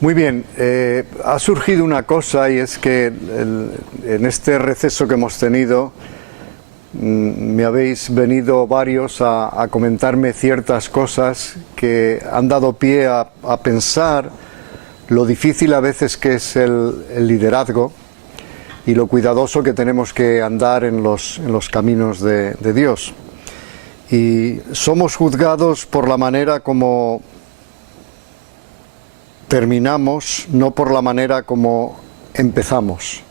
Muy bien, ha surgido una cosa, y es que en este receso que hemos tenido me habéis venido varios a comentarme ciertas cosas que han dado pie a pensar lo difícil a veces que es el liderazgo y lo cuidadoso que tenemos que andar en los caminos de Dios. Y somos juzgados por la manera como terminamos, no por la manera como empezamos.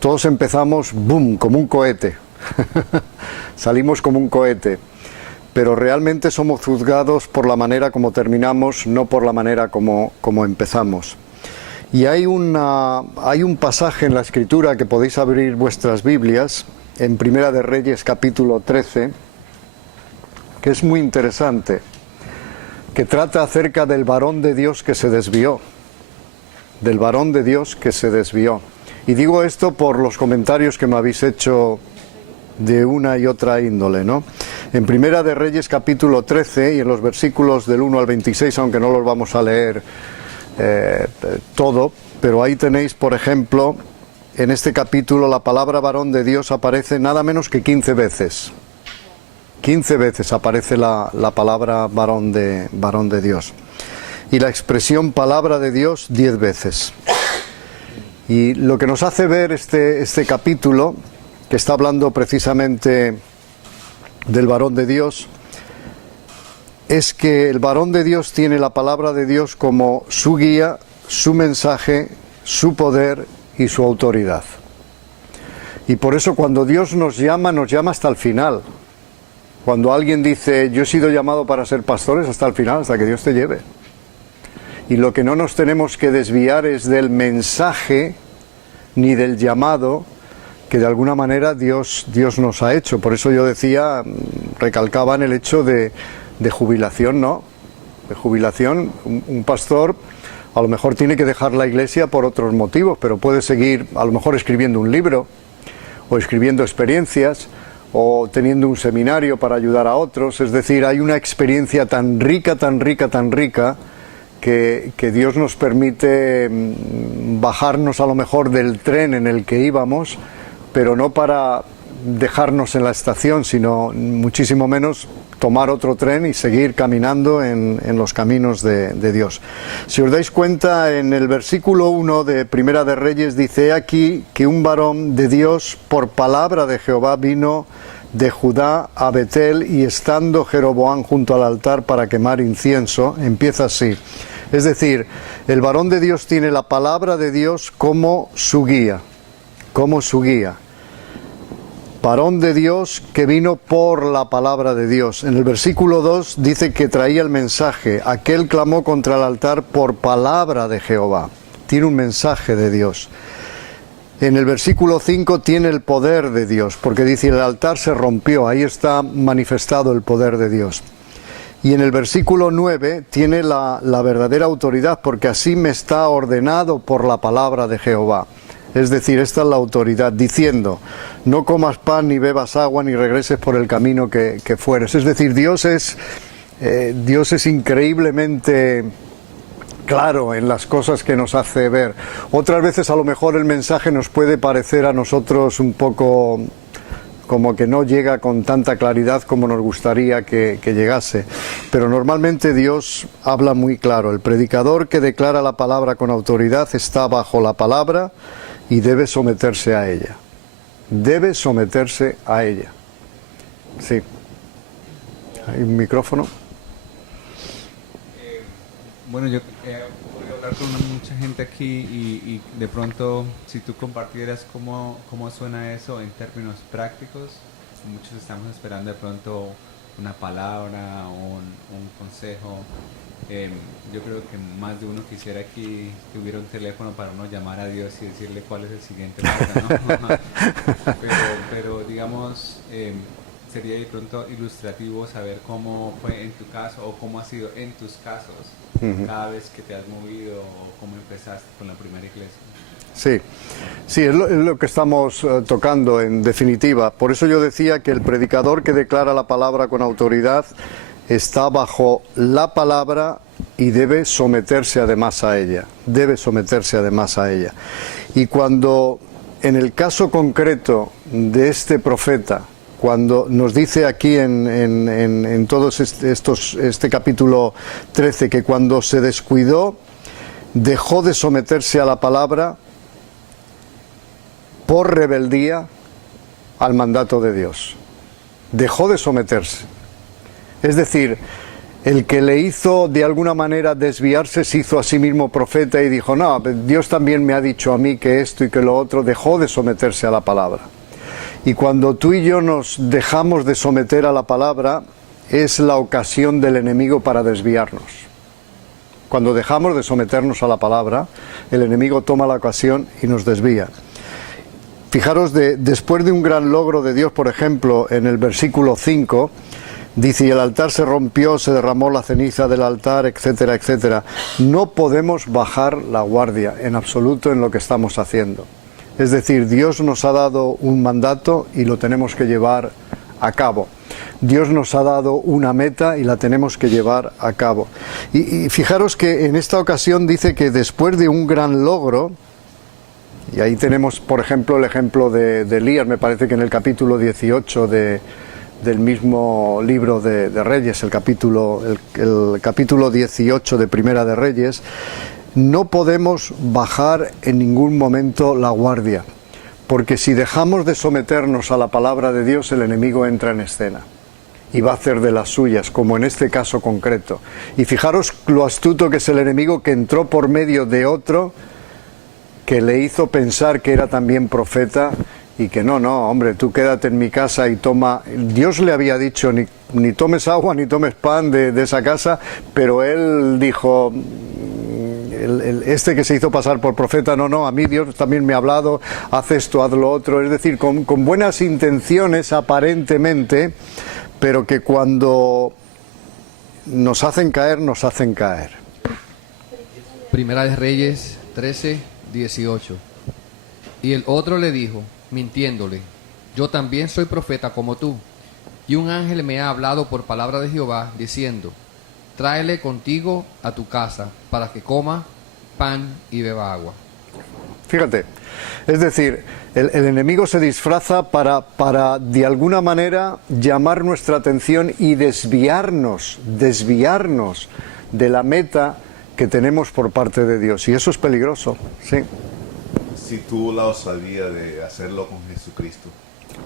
Todos empezamos, boom, como un cohete. Salimos como un cohete. Pero realmente somos juzgados por la manera como terminamos, no por la manera como empezamos. Y hay un pasaje en la Escritura que podéis abrir vuestras Biblias, en Primera de Reyes capítulo 13, que es muy interesante, que trata acerca del varón de Dios que se desvió, del varón de Dios que se desvió. Y digo esto por los comentarios que me habéis hecho de una y otra índole, ¿no? En Primera de Reyes capítulo 13 y en los versículos del 1 al 26, aunque no los vamos a leer todo, pero ahí tenéis, por ejemplo, en este capítulo la palabra varón de Dios aparece nada menos que 15 veces. 15 veces aparece la palabra varón de Dios. Y la expresión palabra de Dios 10 veces. Y lo que nos hace ver este capítulo, que está hablando precisamente del varón de Dios, es que el varón de Dios tiene la palabra de Dios como su guía, su mensaje, su poder y su autoridad. Y por eso cuando Dios nos llama hasta el final. Cuando alguien dice, yo he sido llamado para ser pastores, hasta el final, hasta que Dios te lleve. Y lo que no nos tenemos que desviar es del mensaje ni del llamado que de alguna manera Dios nos ha hecho. Por eso yo decía, recalcaba en el hecho de jubilación, ¿no? De jubilación, un pastor a lo mejor tiene que dejar la iglesia por otros motivos, pero puede seguir a lo mejor escribiendo un libro o escribiendo experiencias, o teniendo un seminario para ayudar a otros. Es decir, hay una experiencia tan rica, que Dios nos permite bajarnos a lo mejor del tren en el que íbamos, pero no para dejarnos en la estación, sino muchísimo menos tomar otro tren y seguir caminando en los caminos de Dios. Si os dais cuenta, en el versículo 1 de Primera de Reyes dice aquí que un varón de Dios por palabra de Jehová vino de Judá a Betel, y estando Jeroboam junto al altar para quemar incienso, empieza así. Es decir, el varón de Dios tiene la palabra de Dios como su guía, varón de Dios que vino por la palabra de Dios. En el versículo 2 dice que traía el mensaje. Aquel clamó contra el altar por palabra de Jehová. Tiene un mensaje de Dios. En el versículo 5 tiene el poder de Dios, porque dice el altar se rompió. Ahí está manifestado el poder de Dios. Y en el versículo 9 tiene la verdadera autoridad, porque así me está ordenado por la palabra de Jehová. Es decir, esta es la autoridad, diciendo, no comas pan, ni bebas agua, ni regreses por el camino que fueres. Es decir, Dios es increíblemente claro en las cosas que nos hace ver. Otras veces a lo mejor el mensaje nos puede parecer a nosotros un poco como que no llega con tanta claridad como nos gustaría que llegase. Pero normalmente Dios habla muy claro. El predicador que declara la palabra con autoridad está bajo la palabra y debe someterse a ella. Debe someterse a ella. Sí. ¿Hay un micrófono? Bueno, yo voy a hablar con mucha gente aquí y de pronto si tú compartieras cómo suena eso en términos prácticos. Muchos estamos esperando de pronto una palabra o un consejo. Yo creo que más de uno quisiera aquí que hubiera un teléfono para uno llamar a Dios y decirle cuál es el siguiente paso, ¿no? pero digamos, sería de pronto ilustrativo saber cómo fue en tu caso o cómo ha sido en tus casos cada vez que te has movido o cómo empezaste con la primera iglesia. Sí, sí, es lo que estamos tocando en definitiva. Por eso yo decía que el predicador que declara la palabra con autoridad está bajo la palabra y debe someterse además a ella. Debe someterse además a ella. Y cuando, en el caso concreto de este profeta, cuando nos dice aquí en todos este capítulo 13 que cuando se descuidó, dejó de someterse a la palabra por rebeldía al mandato de Dios. Dejó de someterse. Es decir, el que le hizo de alguna manera desviarse se hizo a sí mismo profeta y dijo, no, Dios también me ha dicho a mí que esto y que lo otro. Dejó de someterse a la palabra. Y cuando tú y yo nos dejamos de someter a la palabra, es la ocasión del enemigo para desviarnos. Cuando dejamos de someternos a la palabra, el enemigo toma la ocasión y nos desvía. Fijaros, después de un gran logro de Dios, por ejemplo, en el versículo 5, dice, y el altar se rompió, se derramó la ceniza del altar, etcétera, etcétera. No podemos bajar la guardia en absoluto en lo que estamos haciendo. Es decir, Dios nos ha dado un mandato y lo tenemos que llevar a cabo. Dios nos ha dado una meta y la tenemos que llevar a cabo. Y fijaros que en esta ocasión dice que después de un gran logro, y ahí tenemos, por ejemplo, el ejemplo de Elías, me parece que en el capítulo 18 del mismo libro de Reyes, el capítulo 18 de Primera de Reyes, no podemos bajar en ningún momento la guardia, porque si dejamos de someternos a la palabra de Dios, el enemigo entra en escena y va a hacer de las suyas, como en este caso concreto. Y fijaros lo astuto que es el enemigo, que entró por medio de otro que le hizo pensar que era también profeta y que no, hombre, tú quédate en mi casa y toma. Dios le había dicho ni tomes agua ni tomes pan de esa casa, pero él dijo, este que se hizo pasar por profeta, no, a mí Dios también me ha hablado, haz esto, haz lo otro. Es decir, con buenas intenciones aparentemente, pero que cuando nos hacen caer, nos hacen caer. Primera de Reyes 13:18. Y el otro le dijo, mintiéndole, yo también soy profeta como tú, y un ángel me ha hablado por palabra de Jehová, diciendo, tráele contigo a tu casa, para que coma pan y beba agua. Fíjate, es decir, el enemigo se disfraza para de alguna manera llamar nuestra atención y desviarnos de la meta que tenemos por parte de Dios, y eso es peligroso, sí. Si tuvo la osadía de hacerlo con Jesucristo.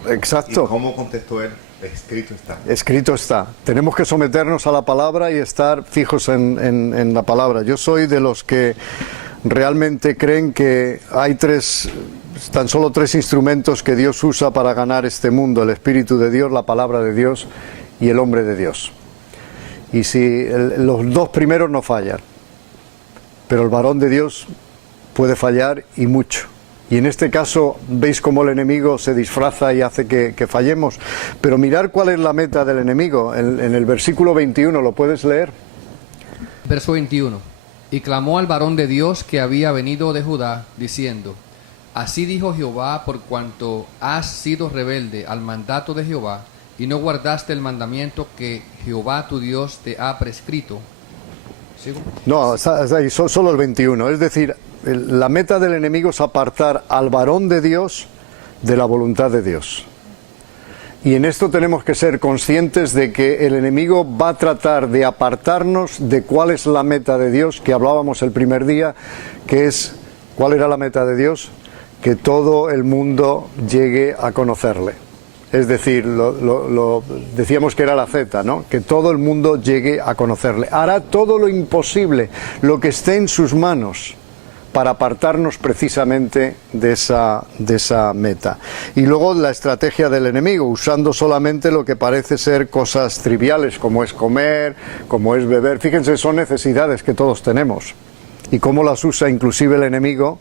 Exacto. ¿Y cómo contestó él? Escrito está. Escrito está. Tenemos que someternos a la palabra y estar fijos en la palabra. Yo soy de los que realmente creen que hay tan solo tres instrumentos que Dios usa para ganar este mundo: el Espíritu de Dios, la palabra de Dios y el hombre de Dios. Y si los dos primeros no fallan, pero el varón de Dios puede fallar y mucho. Y en este caso veis cómo el enemigo se disfraza y hace que fallemos. Pero mirar cuál es la meta del enemigo. En el versículo 21, ¿lo puedes leer? Verso 21. Y clamó al varón de Dios que había venido de Judá, diciendo, así dijo Jehová, por cuanto has sido rebelde al mandato de Jehová, y no guardaste el mandamiento que Jehová tu Dios te ha prescrito. ¿Sigo? No, está ahí, solo el 21. Es decir, la meta del enemigo es apartar al varón de Dios de la voluntad de Dios. Y en esto tenemos que ser conscientes de que el enemigo va a tratar de apartarnos de cuál es la meta de Dios, que hablábamos el primer día, que es, ¿cuál era la meta de Dios? Que todo el mundo llegue a conocerle. Es decir, decíamos que era la Z, ¿no? Que todo el mundo llegue a conocerle. Hará todo lo imposible, lo que esté en sus manos, para apartarnos precisamente de esa meta. Y luego la estrategia del enemigo, usando solamente lo que parece ser cosas triviales, como es comer, como es beber. Fíjense, son necesidades que todos tenemos. y cómo las usa inclusive el enemigo,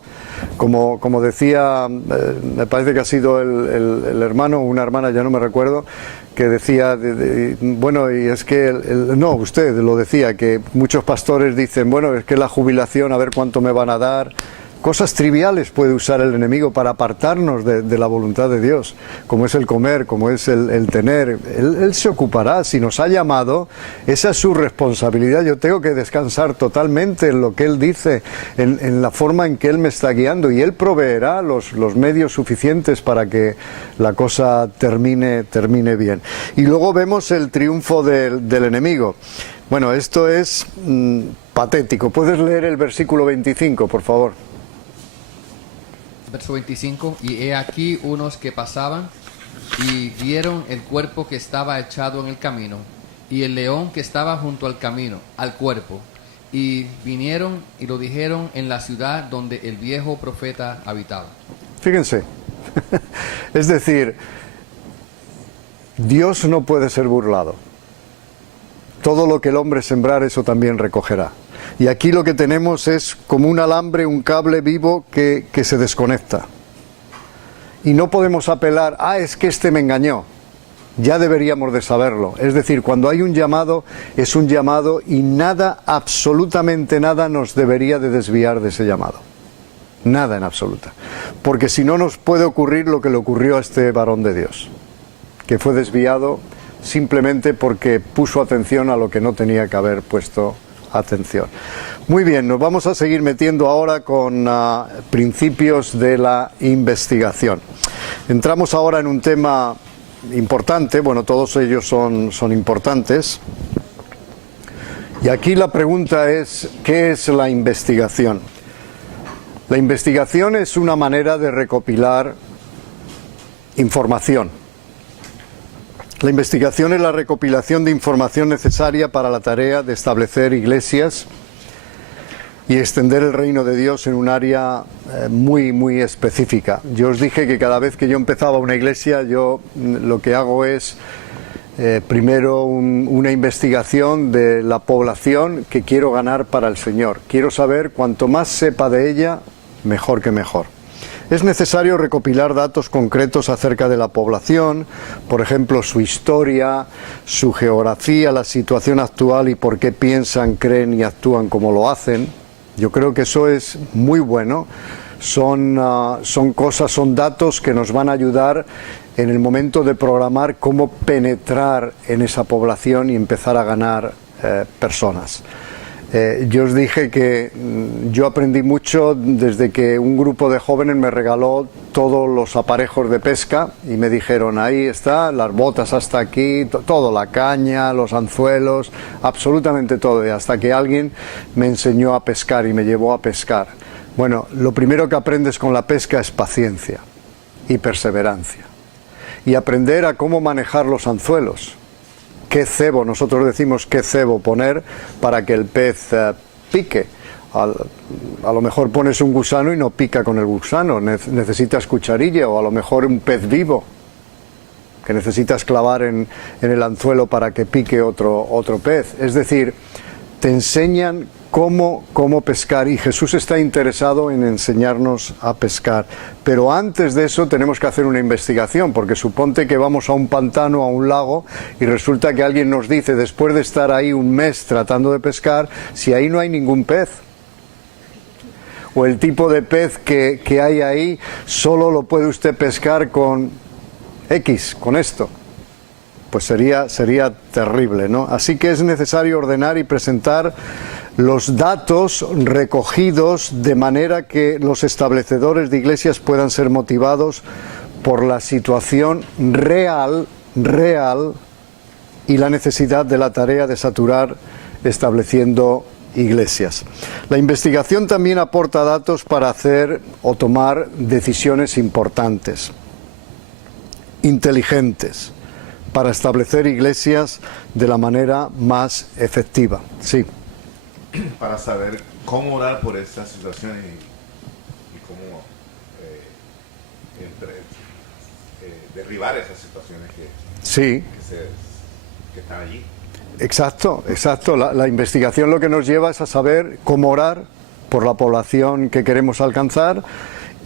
como decía, me parece que ha sido el hermano o una hermana, ya no me recuerdo, que decía, bueno, y es que, no, usted lo decía, que muchos pastores dicen, bueno, es que la jubilación, a ver cuánto me van a dar. Cosas triviales puede usar el enemigo para apartarnos de la voluntad de Dios, como es el comer, como es el tener. Él se ocupará, si nos ha llamado, esa es su responsabilidad. Yo tengo que descansar totalmente en lo que Él dice, en la forma en que Él me está guiando, y Él proveerá los medios suficientes para que la cosa termine bien. Y luego vemos el triunfo del enemigo. Bueno, esto es patético. ¿Puedes leer el versículo 25, por favor? Verso 25, y he aquí unos que pasaban y vieron el cuerpo que estaba echado en el camino y el león que estaba junto al camino, al cuerpo, y vinieron y lo dijeron en la ciudad donde el viejo profeta habitaba. Fíjense, es decir, Dios no puede ser burlado. Todo lo que el hombre sembrar, eso también recogerá. Y aquí lo que tenemos es como un alambre, un cable vivo que se desconecta. Y no podemos apelar, es que este me engañó. Ya deberíamos de saberlo. Es decir, cuando hay un llamado, es un llamado y nada, absolutamente nada, nos debería de desviar de ese llamado. Nada en absoluta. Porque si no, nos puede ocurrir lo que le ocurrió a este varón de Dios, que fue desviado simplemente porque puso atención a lo que no tenía que haber puesto atención. Muy bien, nos vamos a seguir metiendo ahora con principios de la investigación. Entramos ahora en un tema importante, bueno, todos ellos son importantes. Y aquí la pregunta es, ¿qué es la investigación? La investigación es una manera de recopilar información. La investigación es la recopilación de información necesaria para la tarea de establecer iglesias y extender el reino de Dios en un área muy específica. Yo os dije que cada vez que yo empezaba una iglesia, yo lo que hago es primero una investigación de la población que quiero ganar para el Señor. Quiero saber, cuanto más sepa de ella, mejor que mejor. Es necesario recopilar datos concretos acerca de la población, por ejemplo, su historia, su geografía, la situación actual y por qué piensan, creen y actúan como lo hacen. Yo creo que eso es muy bueno. Son datos que nos van a ayudar en el momento de programar cómo penetrar en esa población y empezar a ganar personas. Yo os dije que yo aprendí mucho desde que un grupo de jóvenes me regaló todos los aparejos de pesca y me dijeron, ahí está, las botas hasta aquí, todo, la caña, los anzuelos, absolutamente todo, y hasta que alguien me enseñó a pescar y me llevó a pescar. Bueno, lo primero que aprendes con la pesca es paciencia y perseverancia, y aprender a cómo manejar los anzuelos. ¿Qué cebo? Nosotros decimos qué cebo poner para que el pez pique. A lo mejor pones un gusano y no pica con el gusano, necesitas cucharilla, o a lo mejor un pez vivo que necesitas clavar en el anzuelo para que pique otro pez. Es decir, te enseñan cómo pescar, y Jesús está interesado en enseñarnos a pescar. Pero antes de eso tenemos que hacer una investigación, porque suponte que vamos a un pantano, a un lago, y resulta que alguien nos dice, después de estar ahí un mes tratando de pescar, si ahí no hay ningún pez. O el tipo de pez que hay ahí, solo lo puede usted pescar con X, con esto. Pues sería terrible, ¿no? Así que es necesario ordenar y presentar los datos recogidos de manera que los establecedores de iglesias puedan ser motivados por la situación real y la necesidad de la tarea de saturar estableciendo iglesias. La investigación también aporta datos para hacer o tomar decisiones importantes, inteligentes, para establecer iglesias de la manera más efectiva. Sí. Para saber cómo orar por estas situaciones y cómo derribar esas situaciones que están allí. Exacto. La investigación lo que nos lleva es a saber cómo orar, por la población que queremos alcanzar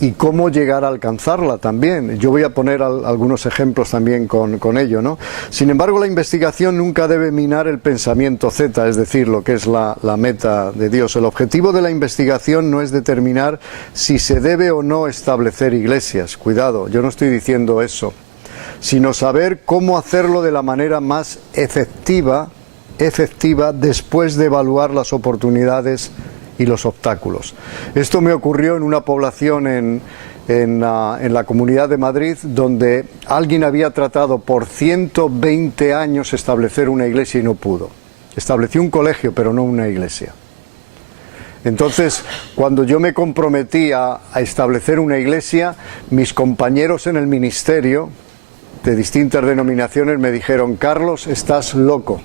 y cómo llegar a alcanzarla también. Yo voy a poner algunos ejemplos también con ello, ¿no? Sin embargo, la investigación nunca debe minar el pensamiento Z, es decir, lo que es la meta de Dios. El objetivo de la investigación no es determinar si se debe o no establecer iglesias. Cuidado, yo no estoy diciendo eso, sino saber cómo hacerlo de la manera más efectiva después de evaluar las oportunidades y los obstáculos. Esto me ocurrió en una población en la Comunidad de Madrid, donde alguien había tratado por 120 años establecer una iglesia y no pudo. Estableció un colegio, pero no una iglesia. Entonces, cuando yo me comprometí a establecer una iglesia, mis compañeros en el ministerio de distintas denominaciones me dijeron: Carlos, estás loco.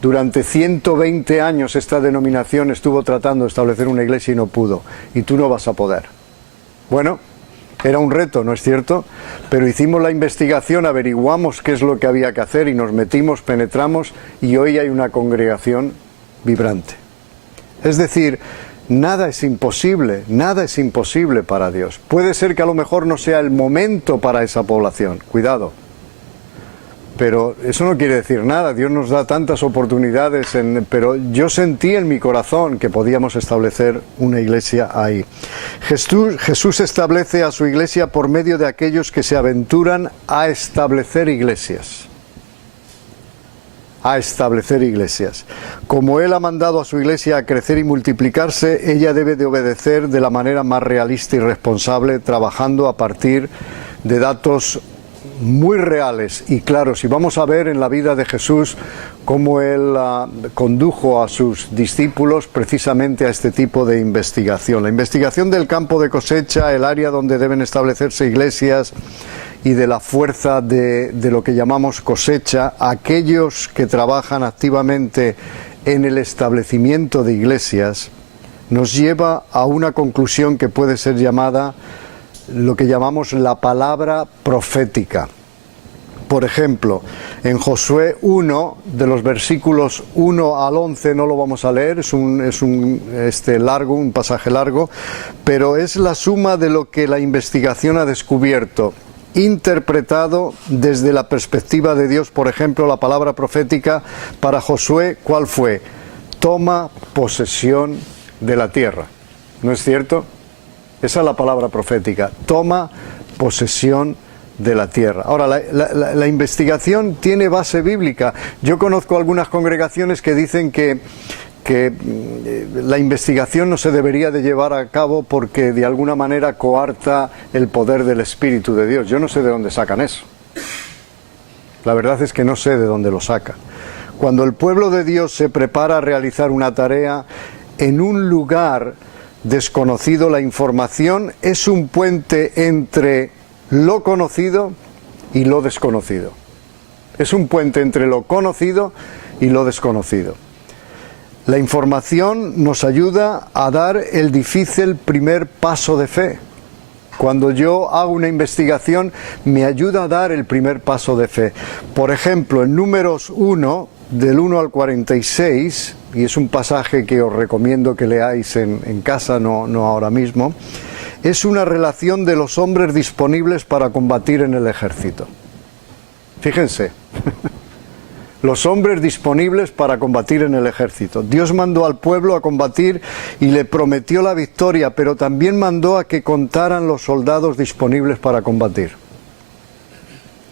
Durante 120 años esta denominación estuvo tratando de establecer una iglesia y no pudo, y tú no vas a poder. Bueno, era un reto, ¿no es cierto? Pero hicimos la investigación, averiguamos qué es lo que había que hacer y nos metimos, penetramos, y hoy hay una congregación vibrante. Es decir, nada es imposible para Dios. Puede ser que a lo mejor no sea el momento para esa población, cuidado. Pero eso no quiere decir nada. Dios nos da tantas oportunidades, pero yo sentí en mi corazón que podíamos establecer una iglesia ahí. Jesús establece a su iglesia por medio de aquellos que se aventuran a establecer iglesias. A establecer iglesias. Como Él ha mandado a su iglesia a crecer y multiplicarse, ella debe de obedecer de la manera más realista y responsable, trabajando a partir de datos muy reales y claros. Y vamos a ver en la vida de Jesús cómo Él condujo a sus discípulos precisamente a este tipo de investigación. La investigación del campo de cosecha, el área donde deben establecerse iglesias, y de la fuerza de lo que llamamos cosecha, aquellos que trabajan activamente en el establecimiento de iglesias, nos lleva a una conclusión que puede ser llamada lo que llamamos la palabra profética. Por ejemplo, en Josué 1, de los versículos 1 al 11, no lo vamos a leer, es un pasaje largo, pero es la suma de lo que la investigación ha descubierto, interpretado desde la perspectiva de Dios. Por ejemplo, la palabra profética para Josué, ¿cuál fue? Toma posesión de la tierra. ¿No es cierto? Esa es la palabra profética. Toma posesión de la tierra. Ahora, la investigación tiene base bíblica. Yo conozco algunas congregaciones que dicen que la investigación no se debería de llevar a cabo porque de alguna manera coarta el poder del Espíritu de Dios. Yo no sé de dónde sacan eso. La verdad es que no sé de dónde lo sacan. Cuando el pueblo de Dios se prepara a realizar una tarea en un lugar desconocido, la información es un puente entre lo conocido y lo desconocido. Es un puente entre lo conocido y lo desconocido. La información nos ayuda a dar el difícil primer paso de fe. Cuando yo hago una investigación, me ayuda a dar el primer paso de fe. Por ejemplo, en Números 1, del 1 al 46, y es un pasaje que os recomiendo que leáis en casa, no ahora mismo, es una relación de los hombres disponibles para combatir en el ejército. Fíjense. Los hombres disponibles para combatir en el ejército. Dios mandó al pueblo a combatir y le prometió la victoria, pero también mandó a que contaran los soldados disponibles para combatir.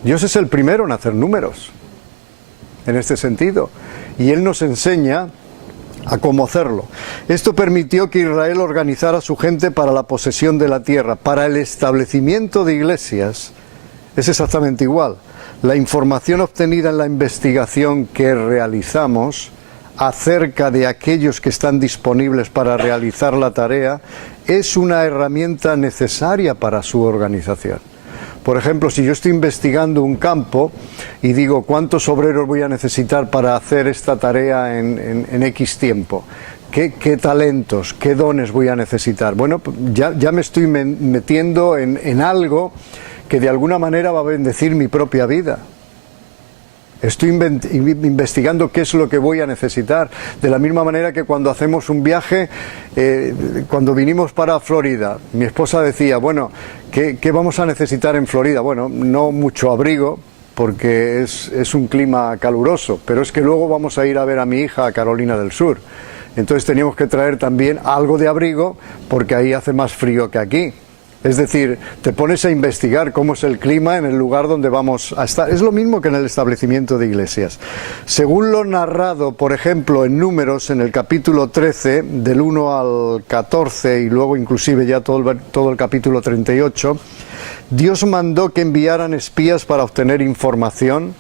Dios es el primero en hacer números, en este sentido, y Él nos enseña a cómo hacerlo. Esto permitió que Israel organizara a su gente para la posesión de la tierra. Para el establecimiento de iglesias es exactamente igual. La información obtenida en la investigación que realizamos acerca de aquellos que están disponibles para realizar la tarea es una herramienta necesaria para su organización. Por ejemplo, si yo estoy investigando un campo y digo cuántos obreros voy a necesitar para hacer esta tarea en X tiempo, ¿qué talentos, qué dones voy a necesitar? Bueno, ya me estoy metiendo en algo que de alguna manera va a bendecir mi propia vida. Estoy investigando qué es lo que voy a necesitar. De la misma manera que cuando hacemos un viaje, cuando vinimos para Florida, mi esposa decía, bueno, ¿qué vamos a necesitar en Florida? Bueno, no mucho abrigo, porque es un clima caluroso, pero es que luego vamos a ir a ver a mi hija a Carolina del Sur. Entonces teníamos que traer también algo de abrigo, porque ahí hace más frío que aquí. Es decir, te pones a investigar cómo es el clima en el lugar donde vamos a estar. Es lo mismo que en el establecimiento de iglesias. Según lo narrado, por ejemplo, en Números, en el capítulo 13, del 1 al 14, y luego inclusive ya todo el capítulo 38, Dios mandó que enviaran espías para obtener información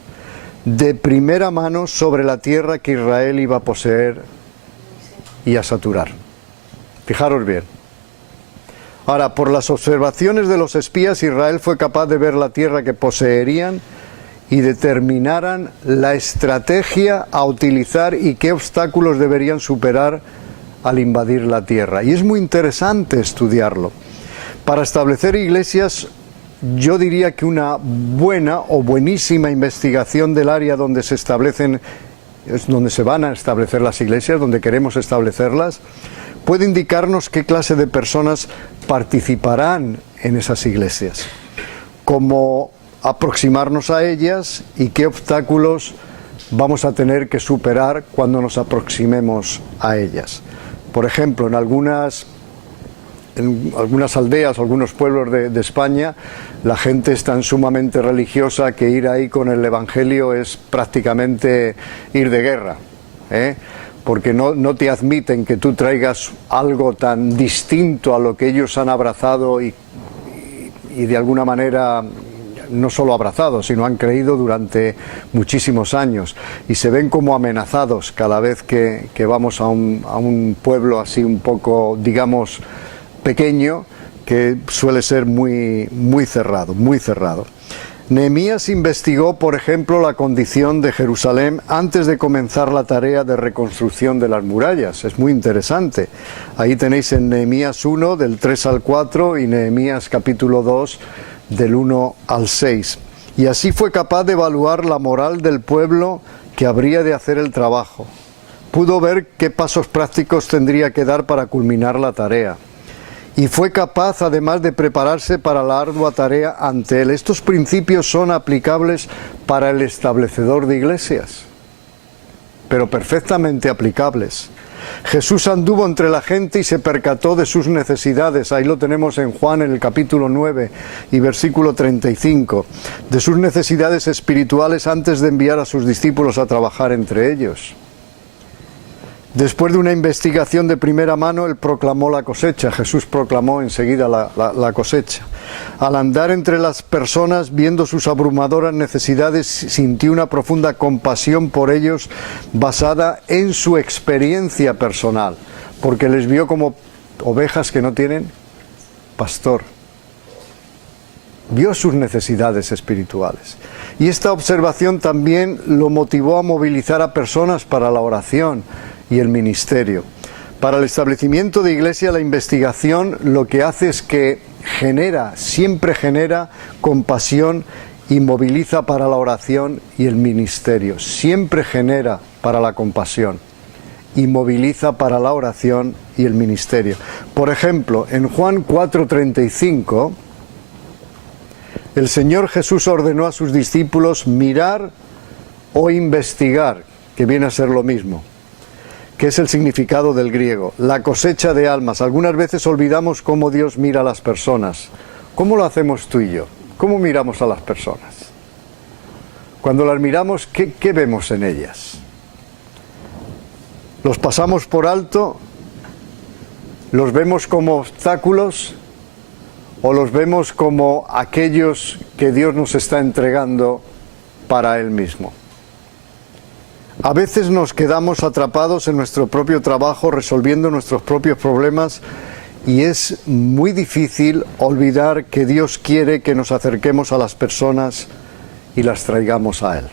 de primera mano sobre la tierra que Israel iba a poseer y a saturar. Fijaros bien. Ahora, por las observaciones de los espías, Israel fue capaz de ver la tierra que poseerían y determinaran la estrategia a utilizar y qué obstáculos deberían superar al invadir la tierra. Y es muy interesante estudiarlo. Para establecer iglesias, yo diría que una buena o buenísima investigación del área donde se establecen, donde se van a establecer las iglesias, donde queremos establecerlas, puede indicarnos qué clase de personas participarán en esas iglesias, cómo aproximarnos a ellas y qué obstáculos vamos a tener que superar cuando nos aproximemos a ellas. Por ejemplo, en algunas aldeas o algunos pueblos de España, la gente es tan sumamente religiosa que ir ahí con el Evangelio es prácticamente ir de guerra, porque no te admiten que tú traigas algo tan distinto a lo que ellos han abrazado y de alguna manera no solo abrazado, sino han creído durante muchísimos años, y se ven como amenazados cada vez que vamos a un pueblo así un poco, digamos, pequeño, que suele ser muy cerrado, muy cerrado. Nehemías investigó, por ejemplo, la condición de Jerusalén antes de comenzar la tarea de reconstrucción de las murallas. Es muy interesante. Ahí tenéis en Nehemías 1, del 3 al 4, y Nehemías capítulo 2, del 1 al 6. Y así fue capaz de evaluar la moral del pueblo que habría de hacer el trabajo. Pudo ver qué pasos prácticos tendría que dar para culminar la tarea. Y fue capaz además de prepararse para la ardua tarea ante él. Estos principios son aplicables para el establecedor de iglesias, pero perfectamente aplicables. Jesús anduvo entre la gente y se percató de sus necesidades. Ahí lo tenemos en Juan, en el capítulo 9 y versículo 35. De sus necesidades espirituales antes de enviar a sus discípulos a trabajar entre ellos. Después de una investigación de primera mano, él proclamó la cosecha. Jesús proclamó enseguida la cosecha. Al andar entre las personas, viendo sus abrumadoras necesidades, sintió una profunda compasión por ellos basada en su experiencia personal, porque les vio como ovejas que no tienen pastor. Vio sus necesidades espirituales. Y esta observación también lo motivó a movilizar a personas para la oración y el ministerio. Para el establecimiento de iglesia, la investigación lo que hace es que siempre genera compasión y moviliza para la oración y el ministerio. Siempre genera para la compasión y moviliza para la oración y el ministerio. Por ejemplo, en Juan 4:35, el Señor Jesús ordenó a sus discípulos mirar o investigar, que viene a ser lo mismo, que es el significado del griego, la cosecha de almas. Algunas veces olvidamos cómo Dios mira a las personas. ¿Cómo lo hacemos tú y yo? ¿Cómo miramos a las personas? Cuando las miramos, ¿qué vemos en ellas? ¿Los pasamos por alto? ¿Los vemos como obstáculos? ¿O los vemos como aquellos que Dios nos está entregando para Él mismo? A veces nos quedamos atrapados en nuestro propio trabajo, resolviendo nuestros propios problemas, y es muy difícil olvidar que Dios quiere que nos acerquemos a las personas y las traigamos a Él.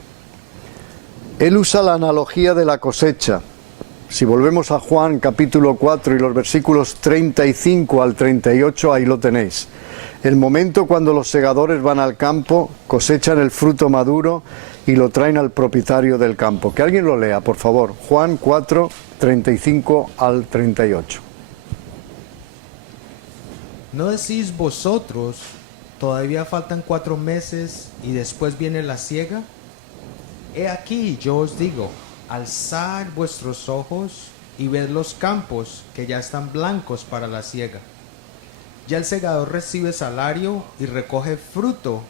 Él usa la analogía de la cosecha. Si volvemos a Juan capítulo 4 y los versículos 35 al 38, ahí lo tenéis. el momento cuando los segadores van al campo, cosechan el fruto maduro y lo traen al propietario del campo. Que alguien lo lea, por favor. Juan 4, 35 al 38. ¿No decís vosotros, todavía faltan 4 meses y después viene la siega? He aquí, yo os digo, alzad vuestros ojos y ved los campos que ya están blancos para la siega. Ya el segador recibe salario y recoge fruto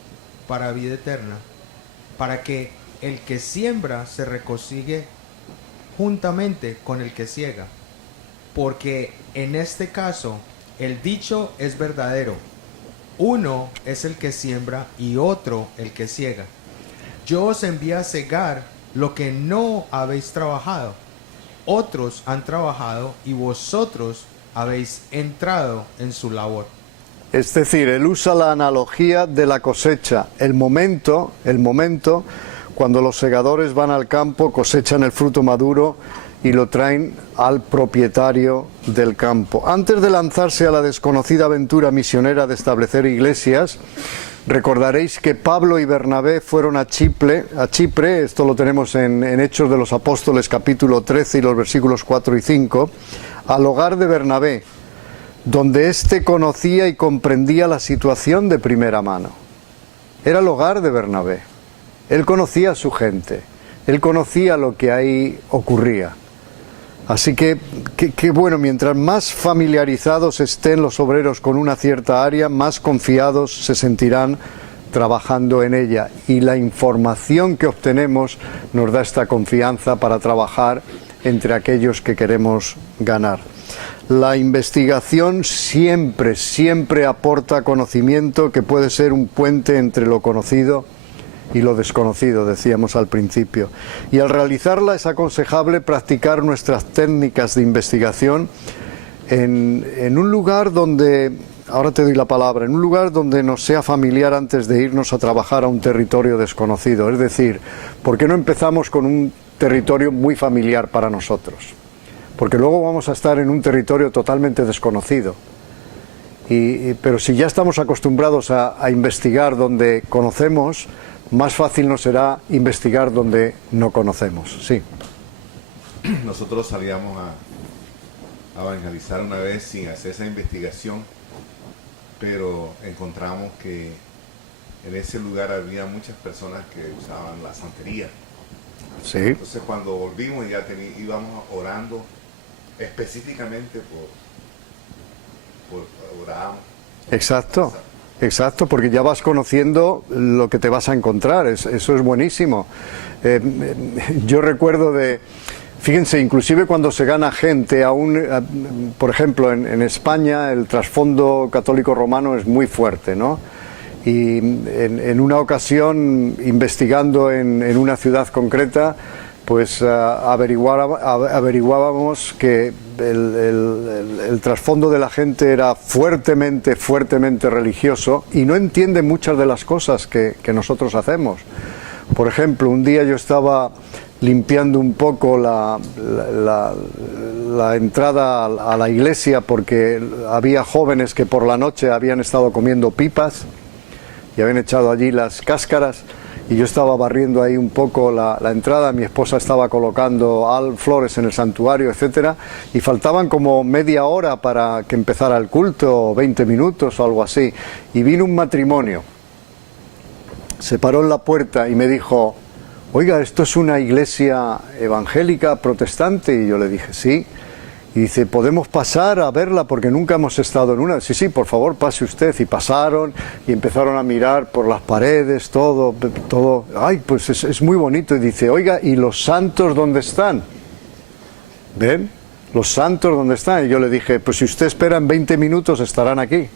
para vida eterna, para que el que siembra se reconcilie juntamente con el que siega. Porque en este caso el dicho es verdadero: uno es el que siembra y otro el que siega. Yo os envié a segar lo que no habéis trabajado. Otros han trabajado y vosotros habéis entrado en su labor. Es decir, él usa la analogía de la cosecha. El momento cuando los segadores van al campo, cosechan el fruto maduro y lo traen al propietario del campo. Antes de lanzarse a la desconocida aventura misionera de establecer iglesias, recordaréis que Pablo y Bernabé fueron a Chipre, esto lo tenemos en Hechos de los Apóstoles capítulo 13 y los versículos 4 y 5, al hogar de Bernabé, donde éste conocía y comprendía la situación de primera mano. Era el hogar de Bernabé. Él conocía a su gente, él conocía lo que ahí ocurría. Así que bueno, mientras más familiarizados estén los obreros con una cierta área, más confiados se sentirán trabajando en ella. Y la información que obtenemos nos da esta confianza para trabajar entre aquellos que queremos ganar. La investigación siempre aporta conocimiento que puede ser un puente entre lo conocido y lo desconocido, decíamos al principio. Y al realizarla es aconsejable practicar nuestras técnicas de investigación en un lugar donde, ahora te doy la palabra, en un lugar donde nos sea familiar antes de irnos a trabajar a un territorio desconocido. Es decir, ¿por qué no empezamos con un territorio muy familiar para nosotros? Porque luego vamos a estar en un territorio totalmente desconocido. Pero si ya estamos acostumbrados a investigar donde conocemos, más fácil nos será investigar donde no conocemos. Sí. Nosotros salíamos a evangelizar una vez sin hacer esa investigación, pero encontramos que en ese lugar había muchas personas que usaban la santería. Sí. Entonces cuando volvimos ya íbamos orando específicamente por orábamos. Exacto, porque ya vas conociendo lo que te vas a encontrar, eso es buenísimo. Yo recuerdo fíjense, inclusive cuando se gana gente, por ejemplo, en España el trasfondo católico romano es muy fuerte, ¿no? Y en una ocasión, investigando en una ciudad concreta, pues averiguábamos que el trasfondo de la gente era fuertemente religioso y no entiende muchas de las cosas que nosotros hacemos. Por ejemplo, un día yo estaba limpiando un poco la entrada a la iglesia porque había jóvenes que por la noche habían estado comiendo pipas y habían echado allí las cáscaras. Y yo estaba barriendo ahí un poco la entrada, mi esposa estaba colocando flores en el santuario, etcétera, y faltaban como media hora para que empezara el culto, 20 minutos o algo así. Y vino un matrimonio, se paró en la puerta y me dijo: oiga, ¿esto es una iglesia evangélica protestante? Y yo le dije: sí. Y dice: ¿podemos pasar a verla? Porque nunca hemos estado en una. Sí, por favor, pase usted. Y pasaron y empezaron a mirar por las paredes, todo. Ay, pues es muy bonito. Y dice: oiga, ¿y los santos dónde están? ¿Ven? ¿Los santos dónde están? Y yo le dije: pues si usted espera en 20 minutos estarán aquí.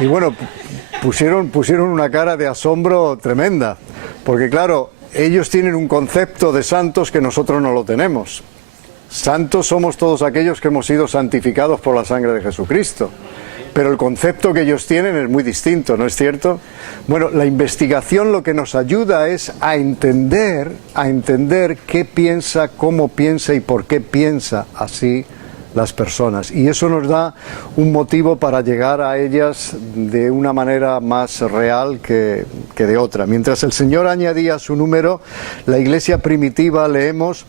Y bueno, pusieron una cara de asombro tremenda. Porque claro, ellos tienen un concepto de santos que nosotros no lo tenemos. Santos somos todos aquellos que hemos sido santificados por la sangre de Jesucristo. Pero el concepto que ellos tienen es muy distinto, ¿no es cierto? Bueno, la investigación lo que nos ayuda es a entender qué piensa, cómo piensa y por qué piensa así las personas. Y eso nos da un motivo para llegar a ellas de una manera más real que de otra. Mientras el Señor añadía su número, la iglesia primitiva, leemos,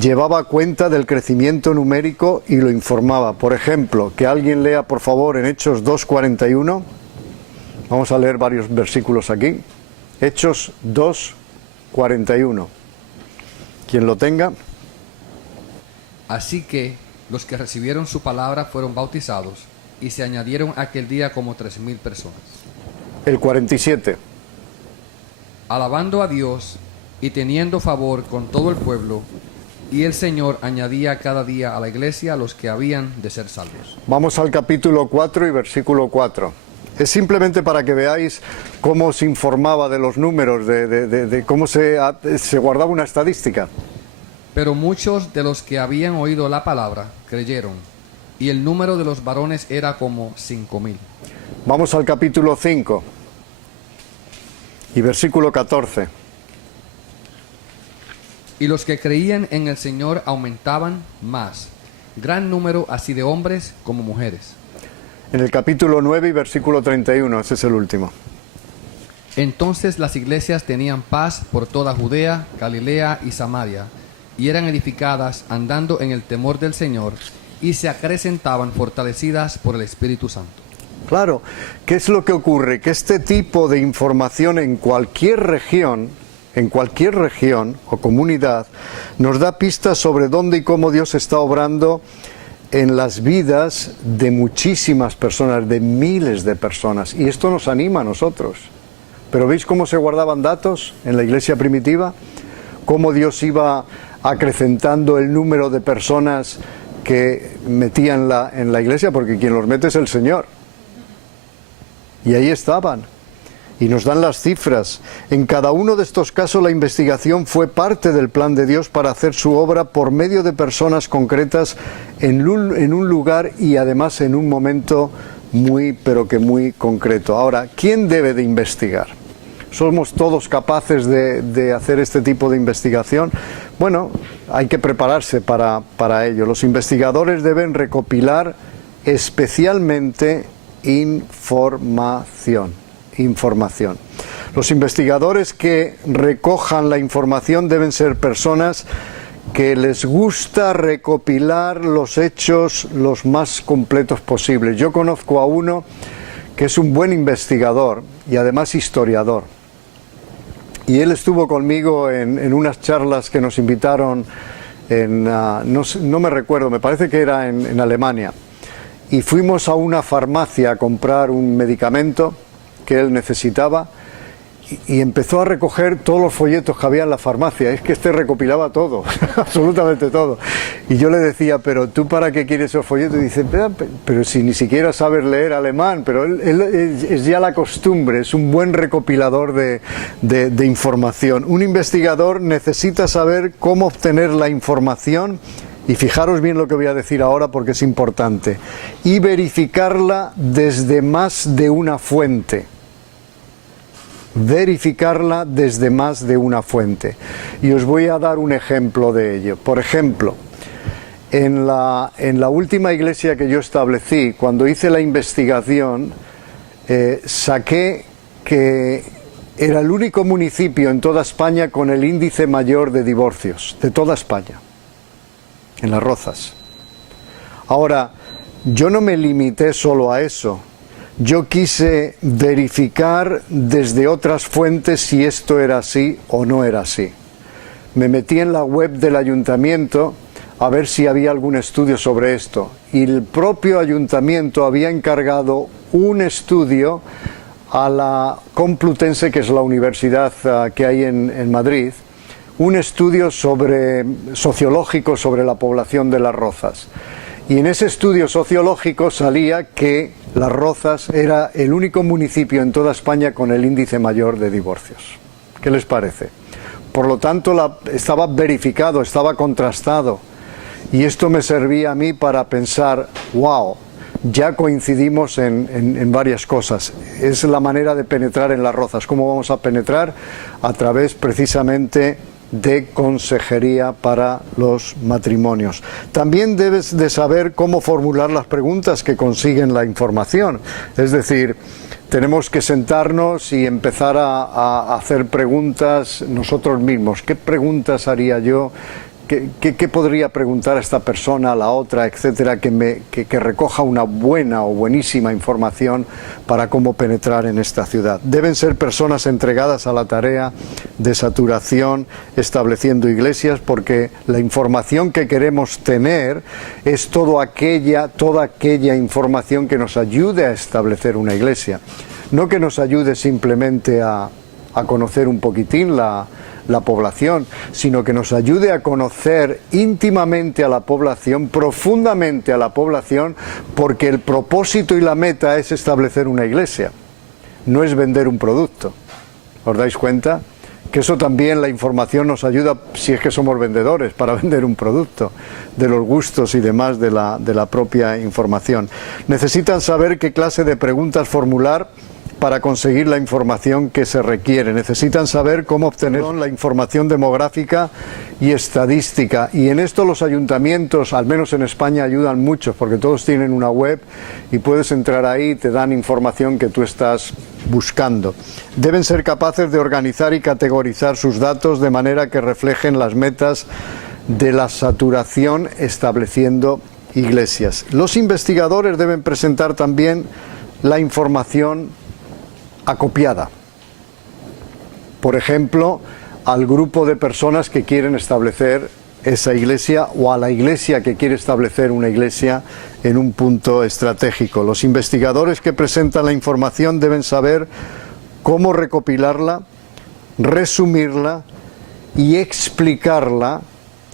llevaba cuenta del crecimiento numérico y lo informaba. Por ejemplo, que alguien lea por favor en Hechos 2:41. Vamos a leer varios versículos aquí. Hechos 2:41. Quien lo tenga. Así que los que recibieron su palabra fueron bautizados, y se añadieron aquel día como 3,000 personas. El 47. Alabando a Dios y teniendo favor con todo el pueblo, y el Señor añadía cada día a la iglesia a los que habían de ser salvos. Vamos al capítulo 4 y versículo 4. Es simplemente para que veáis cómo se informaba de los números, de cómo se guardaba una estadística. Pero muchos de los que habían oído la palabra creyeron, y el número de los varones era como 5,000. Vamos al capítulo 5 y versículo 14. Y los que creían en el Señor aumentaban más, gran número así de hombres como mujeres. En el capítulo 9 y versículo 31, ese es el último. Entonces las iglesias tenían paz por toda Judea, Galilea y Samaria, y eran edificadas andando en el temor del Señor, y se acrecentaban fortalecidas por el Espíritu Santo. Claro, ¿qué es lo que ocurre? Que este tipo de información en cualquier región o comunidad, nos da pistas sobre dónde y cómo Dios está obrando en las vidas de muchísimas personas, de miles de personas. Y esto nos anima a nosotros. Pero ¿veis cómo se guardaban datos en la iglesia primitiva? Cómo Dios iba acrecentando el número de personas que metía en la iglesia, porque quien los mete es el Señor. Y ahí estaban. Y nos dan las cifras. En cada uno de estos casos la investigación fue parte del plan de Dios para hacer su obra por medio de personas concretas en un lugar y además en un momento muy, pero que muy concreto. Ahora, ¿quién debe de investigar? ¿Somos todos capaces de hacer este tipo de investigación? Bueno, hay que prepararse para ello. Los investigadores deben recopilar especialmente información. Los investigadores que recojan la información deben ser personas que les gusta recopilar los hechos los más completos posibles. Yo conozco a uno que es un buen investigador y además historiador. Y él estuvo conmigo en unas charlas que nos invitaron no me recuerdo, me parece que era en Alemania. Y fuimos a una farmacia a comprar un medicamento que él necesitaba y empezó a recoger todos los folletos que había en la farmacia. Es que recopilaba todo, absolutamente todo. Y yo le decía, pero ¿tú para qué quieres esos folletos? Y dice, pero si ni siquiera sabes leer alemán. Pero él es ya la costumbre, es un buen recopilador de información. Un investigador necesita saber cómo obtener la información, y fijaros bien lo que voy a decir ahora porque es importante, y verificarla desde más de una fuente. Verificarla desde más de una fuente. Y os voy a dar un ejemplo de ello. Por ejemplo, en la última iglesia que yo establecí, cuando hice la investigación, saqué que era el único municipio en toda España con el índice mayor de divorcios, de toda España, en Las Rozas. Ahora, yo no me limité solo a eso. Yo quise verificar desde otras fuentes si esto era así o no era así. Me metí en la web del ayuntamiento a ver si había algún estudio sobre esto. Y el propio ayuntamiento había encargado un estudio a la Complutense, que es la universidad que hay en Madrid, un estudio sociológico sobre la población de Las Rozas. Y en ese estudio sociológico salía que Las Rozas era el único municipio en toda España con el índice mayor de divorcios. ¿Qué les parece? Por lo tanto, estaba verificado, estaba contrastado. Y esto me servía a mí para pensar, wow, ya coincidimos en varias cosas. Es la manera de penetrar en Las Rozas. ¿Cómo vamos a penetrar? A través precisamente de consejería para los matrimonios. También debes de saber cómo formular las preguntas que consiguen la información. Es decir, tenemos que sentarnos y empezar a hacer preguntas nosotros mismos. ¿Qué preguntas haría yo? ¿Qué podría preguntar a esta persona, a la otra, etcétera, que recoja una buena o buenísima información para cómo penetrar en esta ciudad? Deben ser personas entregadas a la tarea de saturación, estableciendo iglesias, porque la información que queremos tener es toda aquella información que nos ayude a establecer una iglesia. No que nos ayude simplemente a conocer un poquitín la población, sino que nos ayude a conocer íntimamente a la población, profundamente a la población, porque el propósito y la meta es establecer una iglesia, no es vender un producto. ¿Os dais cuenta? Que eso también, la información nos ayuda, si es que somos vendedores, para vender un producto, de los gustos y demás de la propia información. Necesitan saber qué clase de preguntas formular para conseguir la información que se requiere. Necesitan saber cómo obtener la información demográfica y estadística. Y en esto los ayuntamientos, al menos en España, ayudan mucho, porque todos tienen una web y puedes entrar ahí y te dan información que tú estás buscando. Deben ser capaces de organizar y categorizar sus datos de manera que reflejen las metas de la saturación, estableciendo iglesias. Los investigadores deben presentar también la información acopiada. Por ejemplo, al grupo de personas que quieren establecer esa iglesia, o a la iglesia que quiere establecer una iglesia en un punto estratégico. Los investigadores que presentan la información deben saber cómo recopilarla, resumirla y explicarla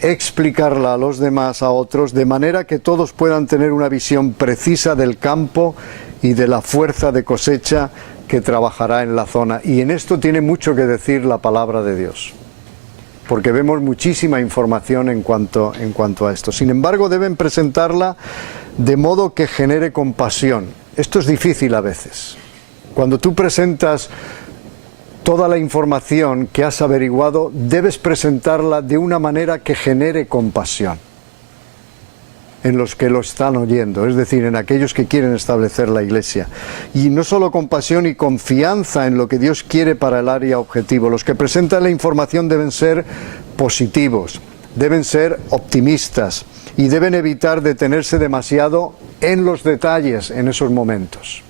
a los demás, a otros, de manera que todos puedan tener una visión precisa del campo y de la fuerza de cosecha que trabajará en la zona. Y en esto tiene mucho que decir la palabra de Dios, porque vemos muchísima información en cuanto a esto. Sin embargo, deben presentarla de modo que genere compasión. Esto es difícil a veces. Cuando tú presentas toda la información que has averiguado, debes presentarla de una manera que genere compasión en los que lo están oyendo, es decir, en aquellos que quieren establecer la iglesia. Y no solo compasión y confianza en lo que Dios quiere para el área objetivo. Los que presentan la información deben ser positivos, deben ser optimistas y deben evitar detenerse demasiado en los detalles en esos momentos,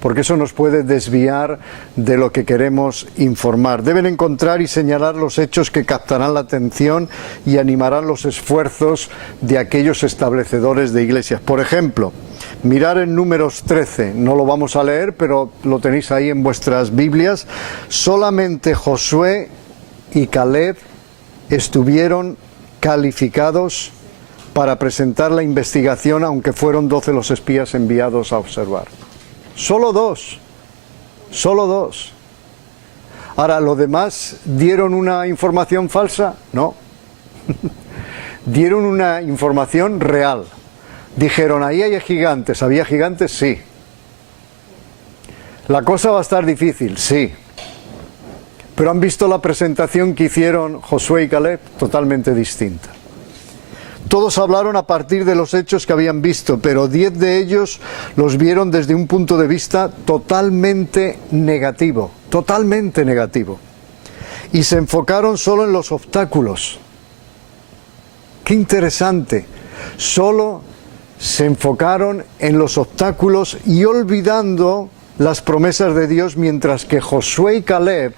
porque eso nos puede desviar de lo que queremos informar. Deben encontrar y señalar los hechos que captarán la atención y animarán los esfuerzos de aquellos establecedores de iglesias. Por ejemplo, mirar en Números 13, no lo vamos a leer, pero lo tenéis ahí en vuestras Biblias. Solamente Josué y Caleb estuvieron calificados para presentar la investigación, aunque fueron 12 los espías enviados a observar. Solo dos. Ahora, ¿los demás dieron una información falsa? No. Dieron una información real. Dijeron, ahí hay gigantes. ¿Había gigantes? Sí. ¿La cosa va a estar difícil? Sí. Pero han visto la presentación que hicieron Josué y Caleb, totalmente distinta. Todos hablaron a partir de los hechos que habían visto, pero 10 de ellos los vieron desde un punto de vista totalmente negativo. Y se enfocaron solo en los obstáculos. ¡Qué interesante! Solo se enfocaron en los obstáculos y olvidando las promesas de Dios, mientras que Josué y Caleb,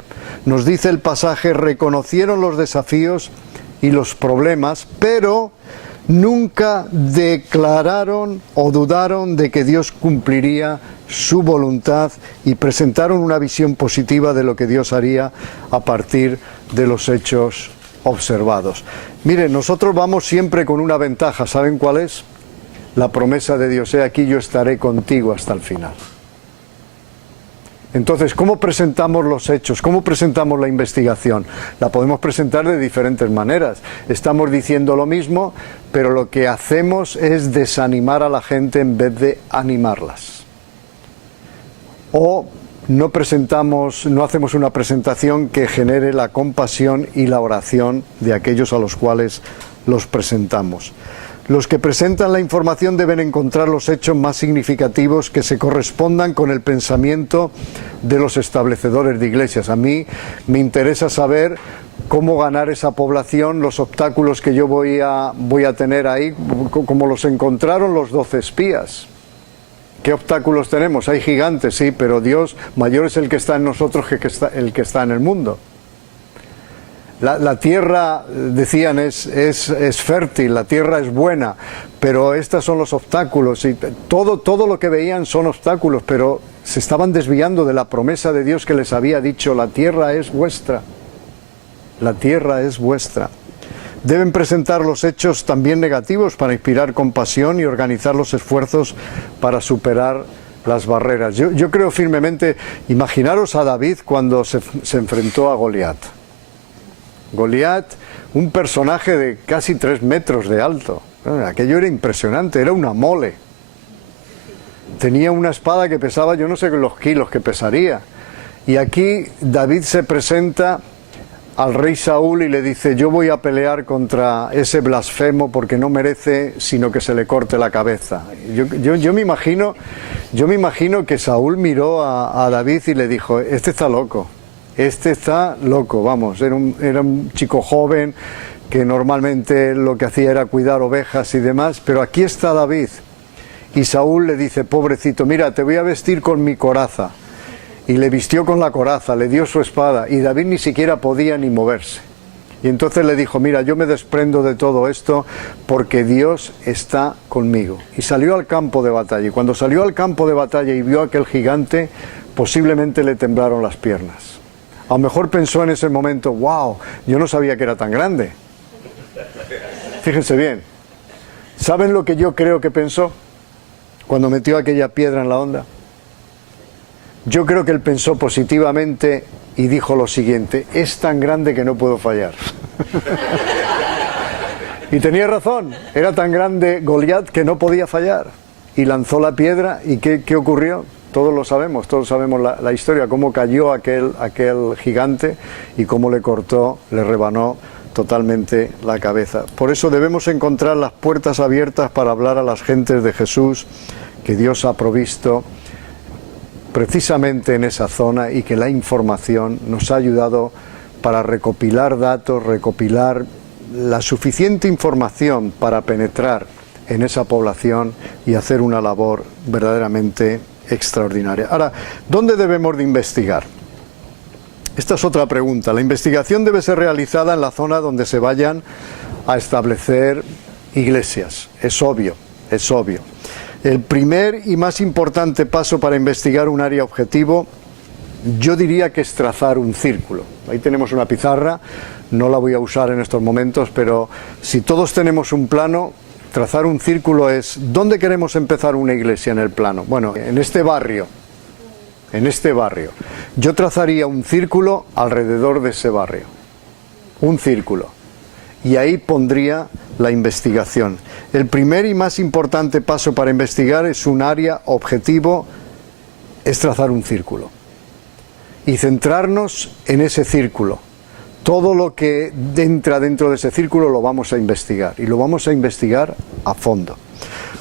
nos dice el pasaje, reconocieron los desafíos y los problemas, pero nunca declararon o dudaron de que Dios cumpliría su voluntad y presentaron una visión positiva de lo que Dios haría a partir de los hechos observados. Miren, nosotros vamos siempre con una ventaja, ¿saben cuál es? La promesa de Dios, he aquí yo estaré contigo hasta el final. Entonces, ¿cómo presentamos los hechos? ¿Cómo presentamos la investigación? La podemos presentar de diferentes maneras. Estamos diciendo lo mismo, pero lo que hacemos es desanimar a la gente en vez de animarlas. O no hacemos una presentación que genere la compasión y la oración de aquellos a los cuales los presentamos. Los que presentan la información deben encontrar los hechos más significativos que se correspondan con el pensamiento de los establecedores de iglesias. A mí me interesa saber cómo ganar esa población, los obstáculos que yo voy a tener ahí, como los encontraron los 12 espías. ¿Qué obstáculos tenemos? Hay gigantes, sí, pero Dios mayor es el que está en nosotros que el que está en el mundo. La tierra, decían, es fértil, la tierra es buena, pero estos son los obstáculos, y todo lo que veían son obstáculos, pero se estaban desviando de la promesa de Dios que les había dicho: la tierra es vuestra, la tierra es vuestra. Deben presentar los hechos también negativos para inspirar compasión y organizar los esfuerzos para superar las barreras. Yo creo firmemente, imaginaros a David cuando se enfrentó a Goliat. Goliat, un personaje de casi 3 metros de alto. Aquello era impresionante, era una mole. Tenía una espada que pesaba, yo no sé los kilos que pesaría. Y aquí David se presenta al rey Saúl y le dice: yo voy a pelear contra ese blasfemo porque no merece sino que se le corte la cabeza. Yo me imagino que Saúl miró a David y le dijo: este está loco. Este está loco, vamos, era un chico joven que normalmente lo que hacía era cuidar ovejas y demás, pero aquí está David. Y Saúl le dice: pobrecito, mira, te voy a vestir con mi coraza. Y le vistió con la coraza, le dio su espada, y David ni siquiera podía ni moverse. Y entonces le dijo: mira, yo me desprendo de todo esto porque Dios está conmigo. Y salió al campo de batalla, y cuando salió al campo de batalla y vio a aquel gigante, posiblemente le temblaron las piernas. A lo mejor pensó en ese momento: wow, yo no sabía que era tan grande. Fíjense bien, ¿saben lo que yo creo que pensó cuando metió aquella piedra en la onda? Yo creo que él pensó positivamente y dijo lo siguiente: es tan grande que no puedo fallar. Y tenía razón, era tan grande Goliat que no podía fallar. Y lanzó la piedra, ¿y qué ocurrió? Todos sabemos la historia, cómo cayó aquel gigante y cómo le rebanó totalmente la cabeza. Por eso debemos encontrar las puertas abiertas para hablar a las gentes de Jesús que Dios ha provisto precisamente en esa zona, y que la información nos ha ayudado para recopilar datos, recopilar la suficiente información para penetrar en esa población y hacer una labor verdaderamente extraordinaria. Ahora, ¿dónde debemos de investigar? Esta es otra pregunta. La investigación debe ser realizada en la zona donde se vayan a establecer iglesias. Es obvio, es obvio. El primer y más importante paso para investigar un área objetivo, yo diría que es trazar un círculo. Ahí tenemos una pizarra, no la voy a usar en estos momentos, pero si todos tenemos un plano, trazar un círculo es: ¿dónde queremos empezar una iglesia en el plano? Bueno, en este barrio. Yo trazaría un círculo alrededor de ese barrio. Un círculo. Y ahí pondría la investigación. El primer y más importante paso para investigar es un área objetivo, es trazar un círculo. Y centrarnos en ese círculo. Todo lo que entra dentro de ese círculo lo vamos a investigar, y lo vamos a investigar a fondo.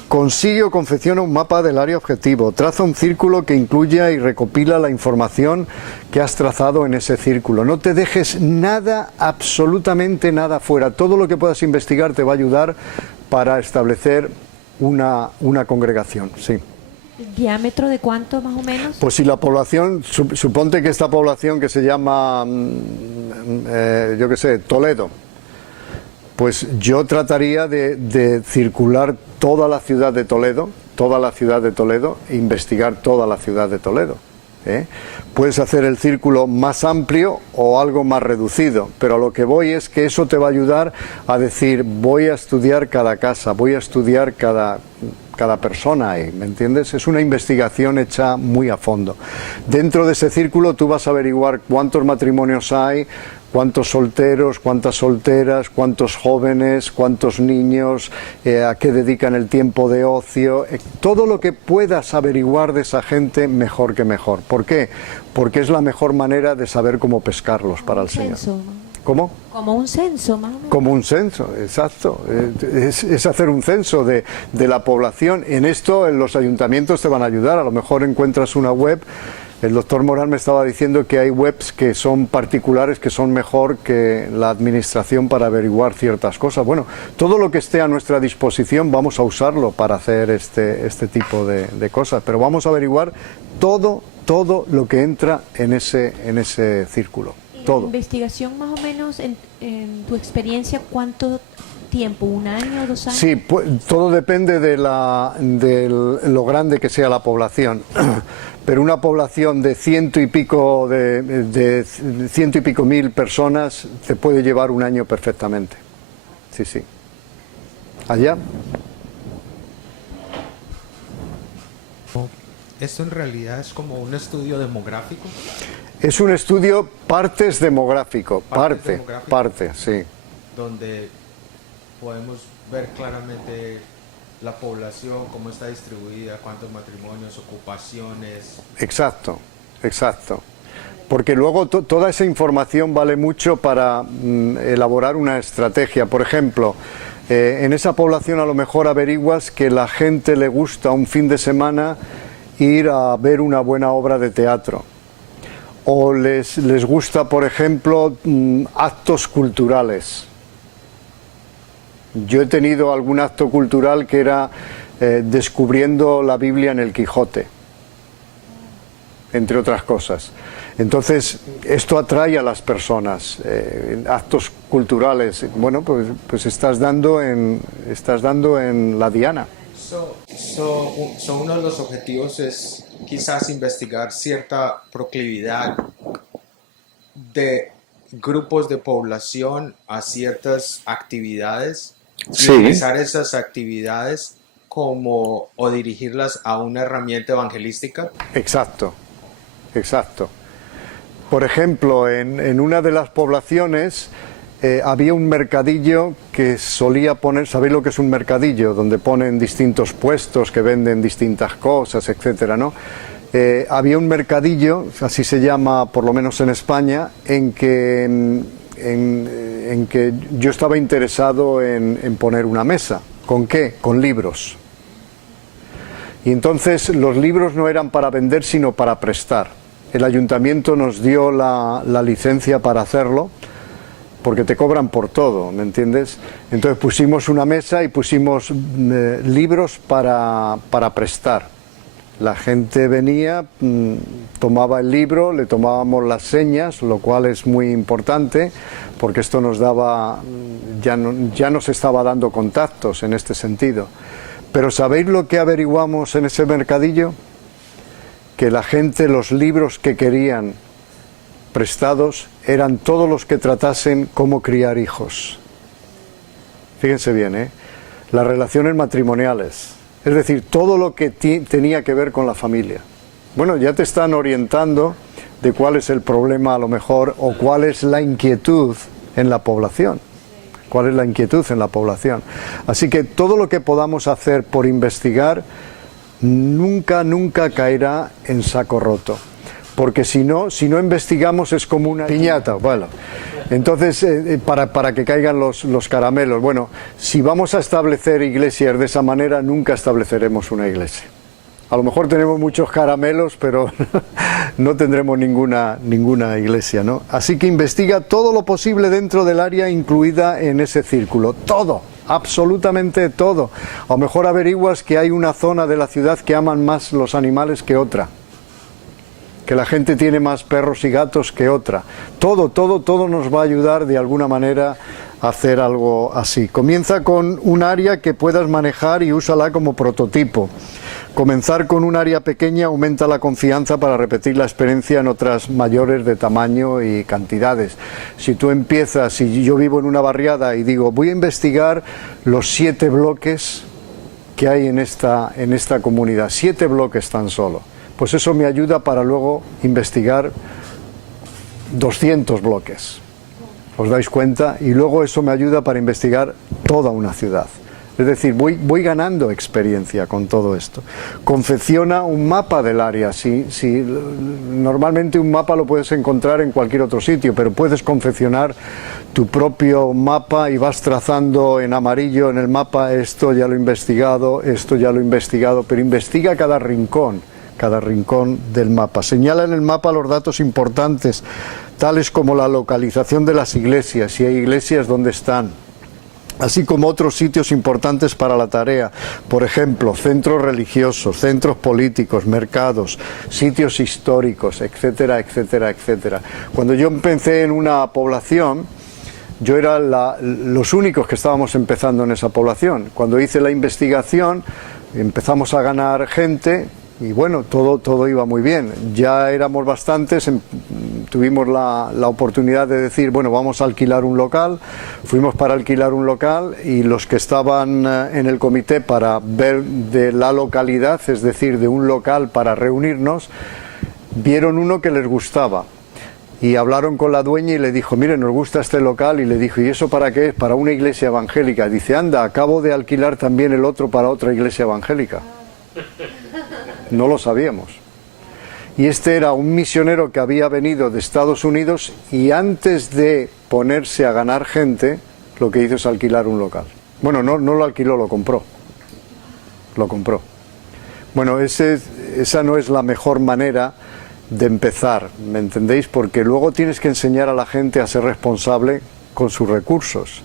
Consigue o confecciona un mapa del área objetivo, traza un círculo que incluya y recopila la información que has trazado en ese círculo. No te dejes nada, absolutamente nada fuera. Todo lo que puedas investigar te va a ayudar para establecer una congregación, sí. ¿Diámetro de cuánto más o menos? Pues si la población, suponte que esta población que se llama, yo qué sé, Toledo, pues yo trataría de circular toda la ciudad de Toledo, e investigar toda la ciudad de Toledo. Puedes hacer el círculo más amplio o algo más reducido, pero a lo que voy es que eso te va a ayudar a decir: voy a estudiar cada casa, voy a estudiar cada persona ahí, ¿me entiendes? Es una investigación hecha muy a fondo. Dentro de ese círculo tú vas a averiguar cuántos matrimonios hay, cuántos solteros, cuántas solteras, cuántos jóvenes, cuántos niños, a qué dedican el tiempo de ocio, todo lo que puedas averiguar de esa gente, mejor que mejor. ¿Por qué? Porque es la mejor manera de saber cómo pescarlos para el Señor. ¿Cómo? Como un censo, más o menos. Como un censo, exacto. Es hacer un censo de la población. En esto los ayuntamientos te van a ayudar. A lo mejor encuentras una web. El doctor Morán me estaba diciendo que hay webs que son particulares, que son mejor que la administración para averiguar ciertas cosas. Bueno, todo lo que esté a nuestra disposición vamos a usarlo para hacer este tipo de cosas. Pero vamos a averiguar todo lo que entra en ese círculo. Todo. Investigación más o menos, en tu experiencia, ¿cuánto tiempo? ¿Un año, 2 años? Sí, todo depende de lo grande que sea la población. Pero una población de ciento y pico mil personas te puede llevar un año perfectamente. Sí, sí. ¿Allá? ¿Esto en realidad es como un estudio demográfico? Es un estudio partes demográfico, Demográfico, parte, sí. donde podemos ver claramente la población, cómo está distribuida, cuántos matrimonios, ocupaciones. Exacto. Porque luego toda esa información vale mucho para elaborar una estrategia. Por ejemplo, en esa población a lo mejor averiguas que la gente le gusta un fin de semana ir a ver una buena obra de teatro. O les gusta, por ejemplo, actos culturales. Yo he tenido algún acto cultural que era descubriendo la Biblia en el Quijote, entre otras cosas. Entonces, esto atrae a las personas, actos culturales. Bueno, pues estás dando en la diana. Uno de los objetivos es quizás investigar cierta proclividad de grupos de población a ciertas actividades, y utilizar esas actividades o dirigirlas a una herramienta evangelística. Exacto. Por ejemplo, en una de las poblaciones había un mercadillo que solía poner, ¿sabéis lo que es un mercadillo? Donde ponen distintos puestos que venden distintas cosas, etcétera, ¿no? Había un mercadillo, así se llama por lo menos en España, en que yo estaba interesado en poner una mesa. ¿Con qué? Con libros. Y entonces los libros no eran para vender, sino para prestar. El ayuntamiento nos dio la licencia para hacerlo, porque te cobran por todo, ¿me entiendes? Entonces pusimos una mesa y pusimos libros para prestar. La gente venía, tomaba el libro, le tomábamos las señas, lo cual es muy importante, porque esto nos daba, ya nos estaba dando contactos en este sentido. Pero ¿sabéis lo que averiguamos en ese mercadillo? Que la gente, los libros que querían prestados eran todos los que tratasen cómo criar hijos. Fíjense bien, las relaciones matrimoniales, es decir, todo lo que tenía que ver con la familia. Bueno, ya te están orientando de cuál es el problema a lo mejor, o cuál es la inquietud en la población. ¿Cuál es la inquietud en la población? Así que todo lo que podamos hacer por investigar nunca caerá en saco roto. Porque si no investigamos es como una piñata. Bueno, entonces, para que caigan los caramelos. Bueno, si vamos a establecer iglesias de esa manera, nunca estableceremos una iglesia. A lo mejor tenemos muchos caramelos, pero no tendremos ninguna iglesia, ¿no? Así que investiga todo lo posible dentro del área incluida en ese círculo. Todo, absolutamente todo. A lo mejor averiguas que hay una zona de la ciudad que aman más los animales que otra. Que la gente tiene más perros y gatos que otra. Todo nos va a ayudar de alguna manera a hacer algo así. Comienza con un área que puedas manejar y úsala como prototipo. Comenzar con un área pequeña aumenta la confianza para repetir la experiencia en otras mayores de tamaño y cantidades. Si tú empiezas, si yo vivo en una barriada y digo, voy a investigar los 7 bloques que hay en esta comunidad, 7 bloques tan solo, pues eso me ayuda para luego investigar 200 bloques. ¿Os dais cuenta? Y luego eso me ayuda para investigar toda una ciudad. Es decir, voy ganando experiencia con todo esto. Confecciona un mapa del área. Normalmente un mapa lo puedes encontrar en cualquier otro sitio, pero puedes confeccionar tu propio mapa y vas trazando en amarillo en el mapa: esto ya lo he investigado, esto ya lo he investigado, pero investiga cada rincón del mapa. Señala en el mapa los datos importantes, tales como la localización de las iglesias, si hay iglesias, dónde están, así como otros sitios importantes para la tarea, por ejemplo, centros religiosos, centros políticos, mercados, sitios históricos, etcétera, etcétera, etcétera. Cuando yo empecé en una población, yo era los únicos que estábamos empezando en esa población. Cuando hice la investigación, empezamos a ganar gente y bueno, todo iba muy bien. Ya éramos bastantes, tuvimos la oportunidad de decir, bueno, vamos a alquilar un local. Fuimos para alquilar un local y los que estaban en el comité para ver de la localidad, es decir, de un local para reunirnos, vieron uno que les gustaba. Y hablaron con la dueña y le dijo, mire, nos gusta este local. Y le dijo, ¿y eso para qué es? Para una iglesia evangélica. Dice, anda, acabo de alquilar también el otro para otra iglesia evangélica. No lo sabíamos. Y este era un misionero que había venido de Estados Unidos y antes de ponerse a ganar gente, lo que hizo es alquilar un local. Bueno, no lo alquiló, lo compró. Lo compró. Bueno, esa no es la mejor manera de empezar, ¿me entendéis? Porque luego tienes que enseñar a la gente a ser responsable con sus recursos.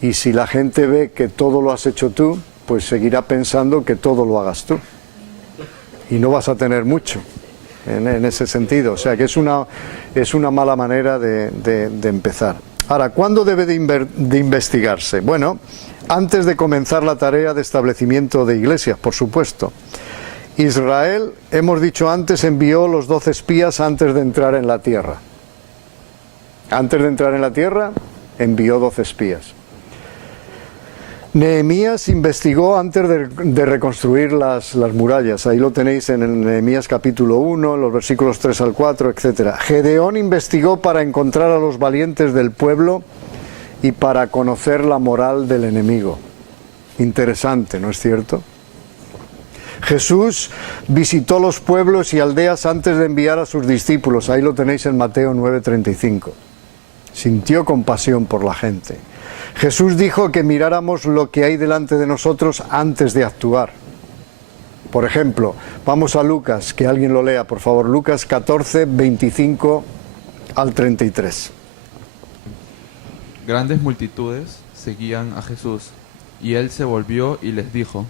Y si la gente ve que todo lo has hecho tú, pues seguirá pensando que todo lo hagas tú. Y no vas a tener mucho en ese sentido. O sea que es una mala manera de empezar. Ahora, ¿cuándo debe de investigarse? Bueno, antes de comenzar la tarea de establecimiento de iglesias, por supuesto. Israel, hemos dicho antes, envió los 12 espías antes de entrar en la tierra. Antes de entrar en la tierra, envió 12 espías. Nehemías investigó antes de reconstruir las murallas. Ahí lo tenéis en el Nehemías capítulo 1, los versículos 3 al 4, etc. Gedeón investigó para encontrar a los valientes del pueblo y para conocer la moral del enemigo. Interesante, ¿no es cierto? Jesús visitó los pueblos y aldeas antes de enviar a sus discípulos. Ahí lo tenéis en Mateo 9:35. Sintió compasión por la gente. Jesús dijo que miráramos lo que hay delante de nosotros antes de actuar. Por ejemplo, vamos a Lucas, que alguien lo lea, por favor. Lucas 14:25 al 33. Grandes multitudes seguían a Jesús, y él se volvió y les dijo: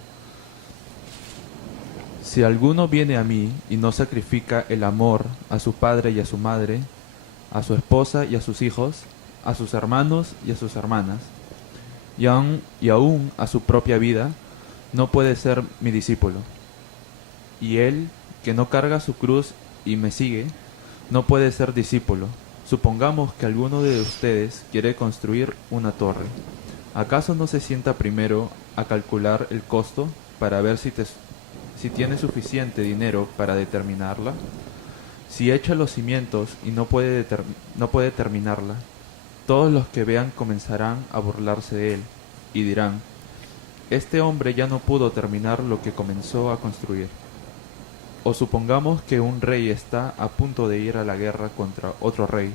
si alguno viene a mí y no sacrifica el amor a su padre y a su madre, a su esposa y a sus hijos, a sus hermanos y a sus hermanas, y aún a su propia vida, no puede ser mi discípulo. Y el que no carga su cruz y me sigue, no puede ser discípulo. Supongamos que alguno de ustedes quiere construir una torre. ¿Acaso no se sienta primero a calcular el costo para ver si tiene suficiente dinero para determinarla? Si echa los cimientos y no puede terminarla, todos los que vean comenzarán a burlarse de él y dirán: este hombre ya no pudo terminar lo que comenzó a construir. O supongamos que un rey está a punto de ir a la guerra contra otro rey.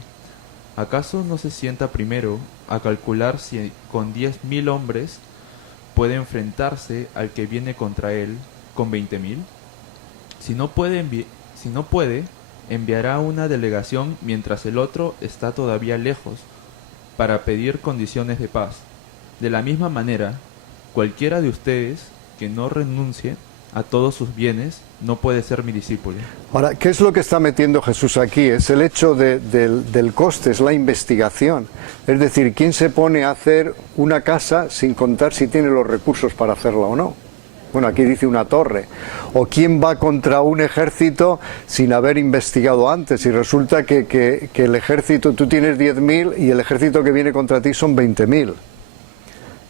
¿Acaso no se sienta primero a calcular si con 10.000 hombres puede enfrentarse al que viene contra él con 20.000? Si no puede, enviará una delegación mientras el otro está todavía lejos para pedir condiciones de paz. De la misma manera, cualquiera de ustedes que no renuncie a todos sus bienes no puede ser mi discípulo. Ahora, ¿qué es lo que está metiendo Jesús aquí? Es el hecho del coste, es la investigación. Es decir, ¿quién se pone a hacer una casa sin contar si tiene los recursos para hacerla o no? Bueno, aquí dice una torre. ¿O quién va contra un ejército sin haber investigado antes? Y resulta que el ejército, tú tienes 10.000 y el ejército que viene contra ti son 20.000.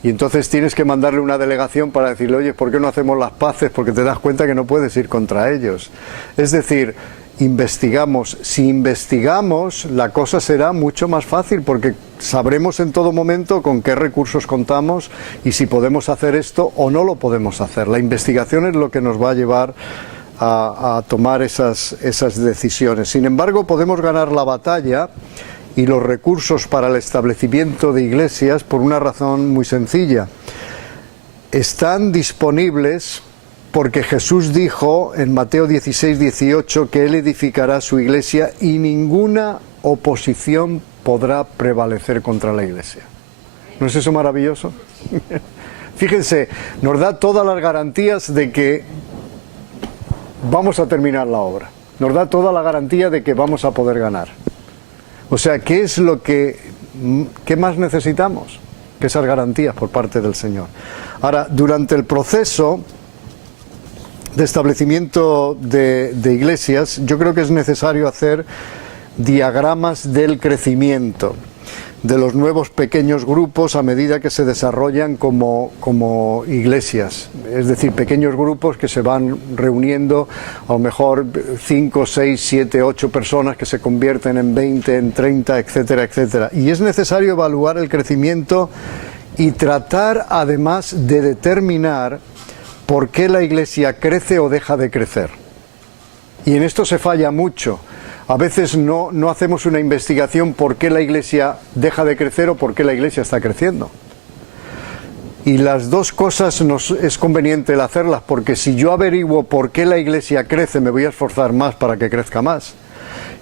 Y entonces tienes que mandarle una delegación para decirle: oye, ¿por qué no hacemos las paces? Porque te das cuenta que no puedes ir contra ellos. Es decir, investigamos. Si investigamos, la cosa será mucho más fácil porque sabremos en todo momento con qué recursos contamos y si podemos hacer esto o no lo podemos hacer. La investigación es lo que nos va a llevar a tomar esas decisiones. Sin embargo, podemos ganar la batalla y los recursos para el establecimiento de iglesias por una razón muy sencilla. Están disponibles porque Jesús dijo en Mateo 16:18 que Él edificará su iglesia y ninguna oposición podrá prevalecer contra la iglesia. ¿No es eso maravilloso? Fíjense, nos da todas las garantías de que vamos a terminar la obra. Nos da toda la garantía de que vamos a poder ganar. O sea, ¿qué más necesitamos? Que esas garantías por parte del Señor. Ahora, durante el proceso de establecimiento de iglesias, yo creo que es necesario hacer diagramas del crecimiento de los nuevos pequeños grupos a medida que se desarrollan como iglesias, es decir, pequeños grupos que se van reuniendo, a lo mejor 5, 6, 7, 8 personas que se convierten en 20, en 30, etcétera, etcétera. Y es necesario evaluar el crecimiento y tratar además de determinar por qué la iglesia crece o deja de crecer. Y en esto se falla mucho. A veces no hacemos una investigación por qué la iglesia deja de crecer o por qué la iglesia está creciendo. Y las dos cosas es conveniente el hacerlas, porque si yo averiguo por qué la iglesia crece, me voy a esforzar más para que crezca más.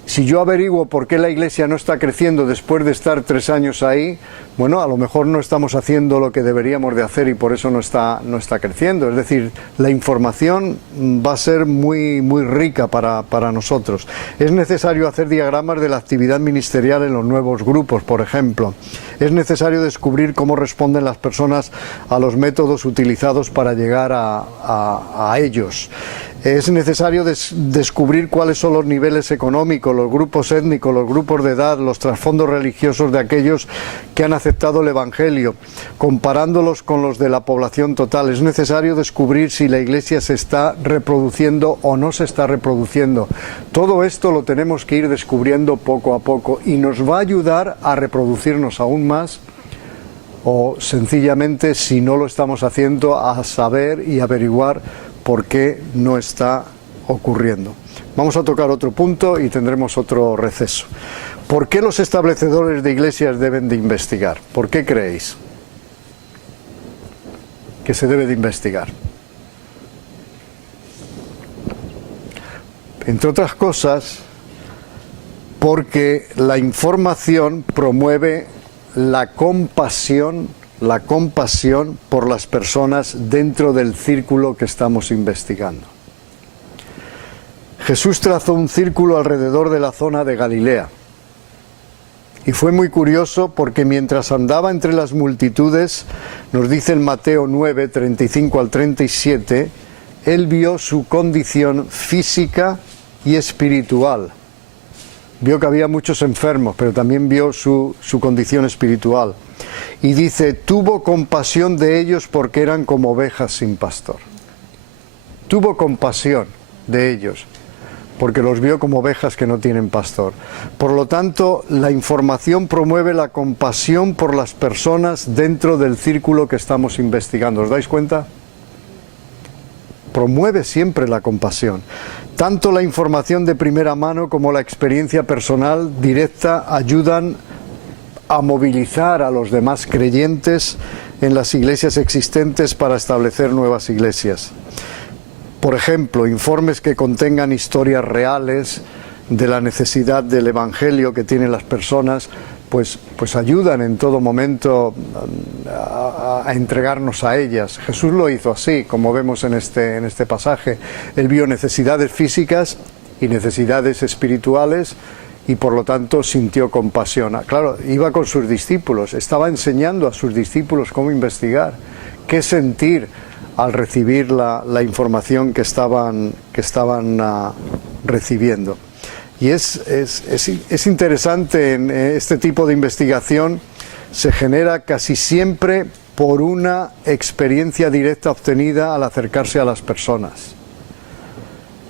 Si yo averiguo por qué la iglesia no está creciendo después de estar 3 años ahí, bueno, a lo mejor no estamos haciendo lo que deberíamos de hacer y por eso no está creciendo. Es decir, la información va a ser muy, muy rica para nosotros. Es necesario hacer diagramas de la actividad ministerial en los nuevos grupos, por ejemplo. Es necesario descubrir cómo responden las personas a los métodos utilizados para llegar a ellos. Es necesario descubrir cuáles son los niveles económicos, los grupos étnicos, los grupos de edad, los trasfondos religiosos de aquellos que han aceptado el Evangelio, comparándolos con los de la población total. Es necesario descubrir si la iglesia se está reproduciendo o no se está reproduciendo. Todo esto lo tenemos que ir descubriendo poco a poco y nos va a ayudar a reproducirnos aún más, o sencillamente, si no lo estamos haciendo, a saber y averiguar por qué no está ocurriendo. Vamos a tocar otro punto y tendremos otro receso. ¿Por qué los establecedores de iglesias deben de investigar? ¿Por qué creéis que se debe de investigar? Entre otras cosas, porque la información promueve la compasión por las personas dentro del círculo que estamos investigando. Jesús trazó un círculo alrededor de la zona de Galilea. Y fue muy curioso porque mientras andaba entre las multitudes, nos dice en Mateo 9, 35 al 37, él vio su condición física y espiritual. Vio que había muchos enfermos, pero también vio su condición espiritual. Y dice, tuvo compasión de ellos porque eran como ovejas sin pastor. Tuvo compasión de ellos porque los vio como ovejas que no tienen pastor. Por lo tanto, la información promueve la compasión por las personas dentro del círculo que estamos investigando. ¿Os dais cuenta? Promueve siempre la compasión. Tanto la información de primera mano como la experiencia personal directa ayudan a movilizar a los demás creyentes en las iglesias existentes para establecer nuevas iglesias. Por ejemplo, informes que contengan historias reales de la necesidad del Evangelio que tienen las personas, pues ayudan en todo momento a entregarnos a ellas. Jesús lo hizo así, como vemos en este pasaje. Él vio necesidades físicas y necesidades espirituales y por lo tanto sintió compasión. Claro, iba con sus discípulos, estaba enseñando a sus discípulos cómo investigar, qué sentir al recibir la información que estaban recibiendo. Y es interesante, en este tipo de investigación se genera casi siempre por una experiencia directa obtenida al acercarse a las personas.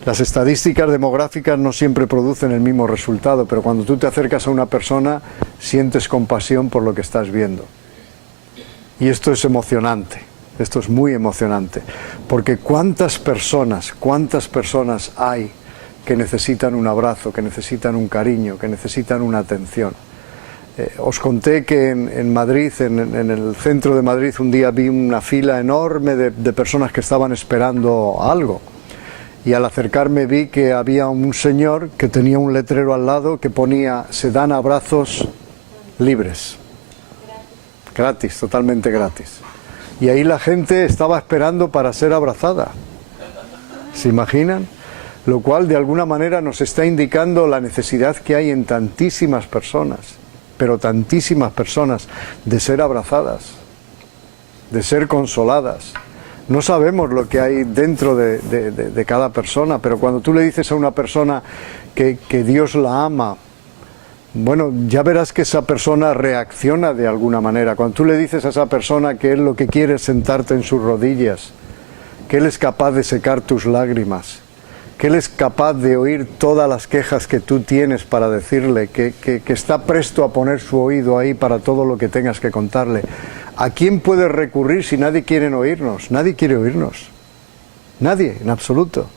Las estadísticas demográficas no siempre producen el mismo resultado, pero cuando tú te acercas a una persona, sientes compasión por lo que estás viendo. Y esto es emocionante, esto es muy emocionante, porque cuántas personas hay que necesitan un abrazo, que necesitan un cariño, que necesitan una atención. Os conté que en Madrid, en el centro de Madrid, un día vi una fila enorme de personas que estaban esperando algo. Y al acercarme vi que había un señor que tenía un letrero al lado que ponía: se dan abrazos libres. Gratis, totalmente gratis. Y ahí la gente estaba esperando para ser abrazada. ¿Se imaginan? Lo cual de alguna manera nos está indicando la necesidad que hay en tantísimas personas, pero tantísimas personas, de ser abrazadas, de ser consoladas. No sabemos lo que hay dentro de cada persona, pero cuando tú le dices a una persona que Dios la ama, bueno, ya verás que esa persona reacciona de alguna manera. Cuando tú le dices a esa persona que Él lo que quiere es sentarte en sus rodillas, que Él es capaz de secar tus lágrimas, que Él es capaz de oír todas las quejas que tú tienes para decirle, que está presto a poner su oído ahí para todo lo que tengas que contarle. ¿A quién puedes recurrir si nadie quiere oírnos? Nadie quiere oírnos. Nadie, en absoluto.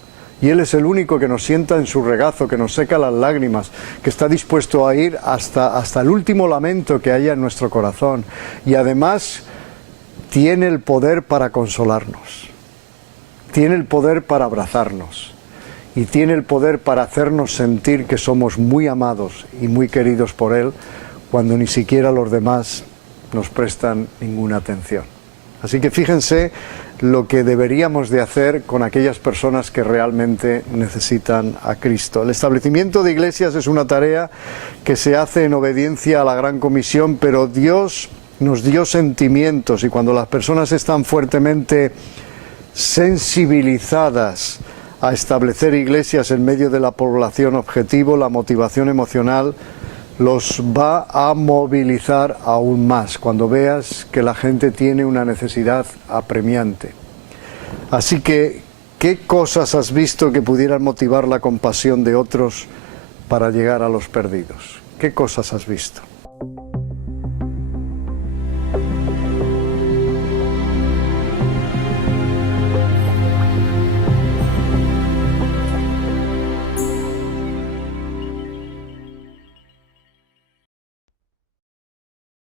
Y Él es el único que nos sienta en su regazo, que nos seca las lágrimas, que está dispuesto a ir hasta el último lamento que haya en nuestro corazón. Y además tiene el poder para consolarnos, tiene el poder para abrazarnos y tiene el poder para hacernos sentir que somos muy amados y muy queridos por Él, cuando ni siquiera los demás nos prestan ninguna atención. Así que fíjense lo que deberíamos de hacer con aquellas personas que realmente necesitan a Cristo. El establecimiento de iglesias es una tarea que se hace en obediencia a la Gran Comisión, pero Dios nos dio sentimientos, y cuando las personas están fuertemente sensibilizadas a establecer iglesias en medio de la población objetivo, la motivación emocional los va a movilizar aún más cuando veas que la gente tiene una necesidad apremiante. Así que, ¿qué cosas has visto que pudieran motivar la compasión de otros para llegar a los perdidos? ¿Qué cosas has visto?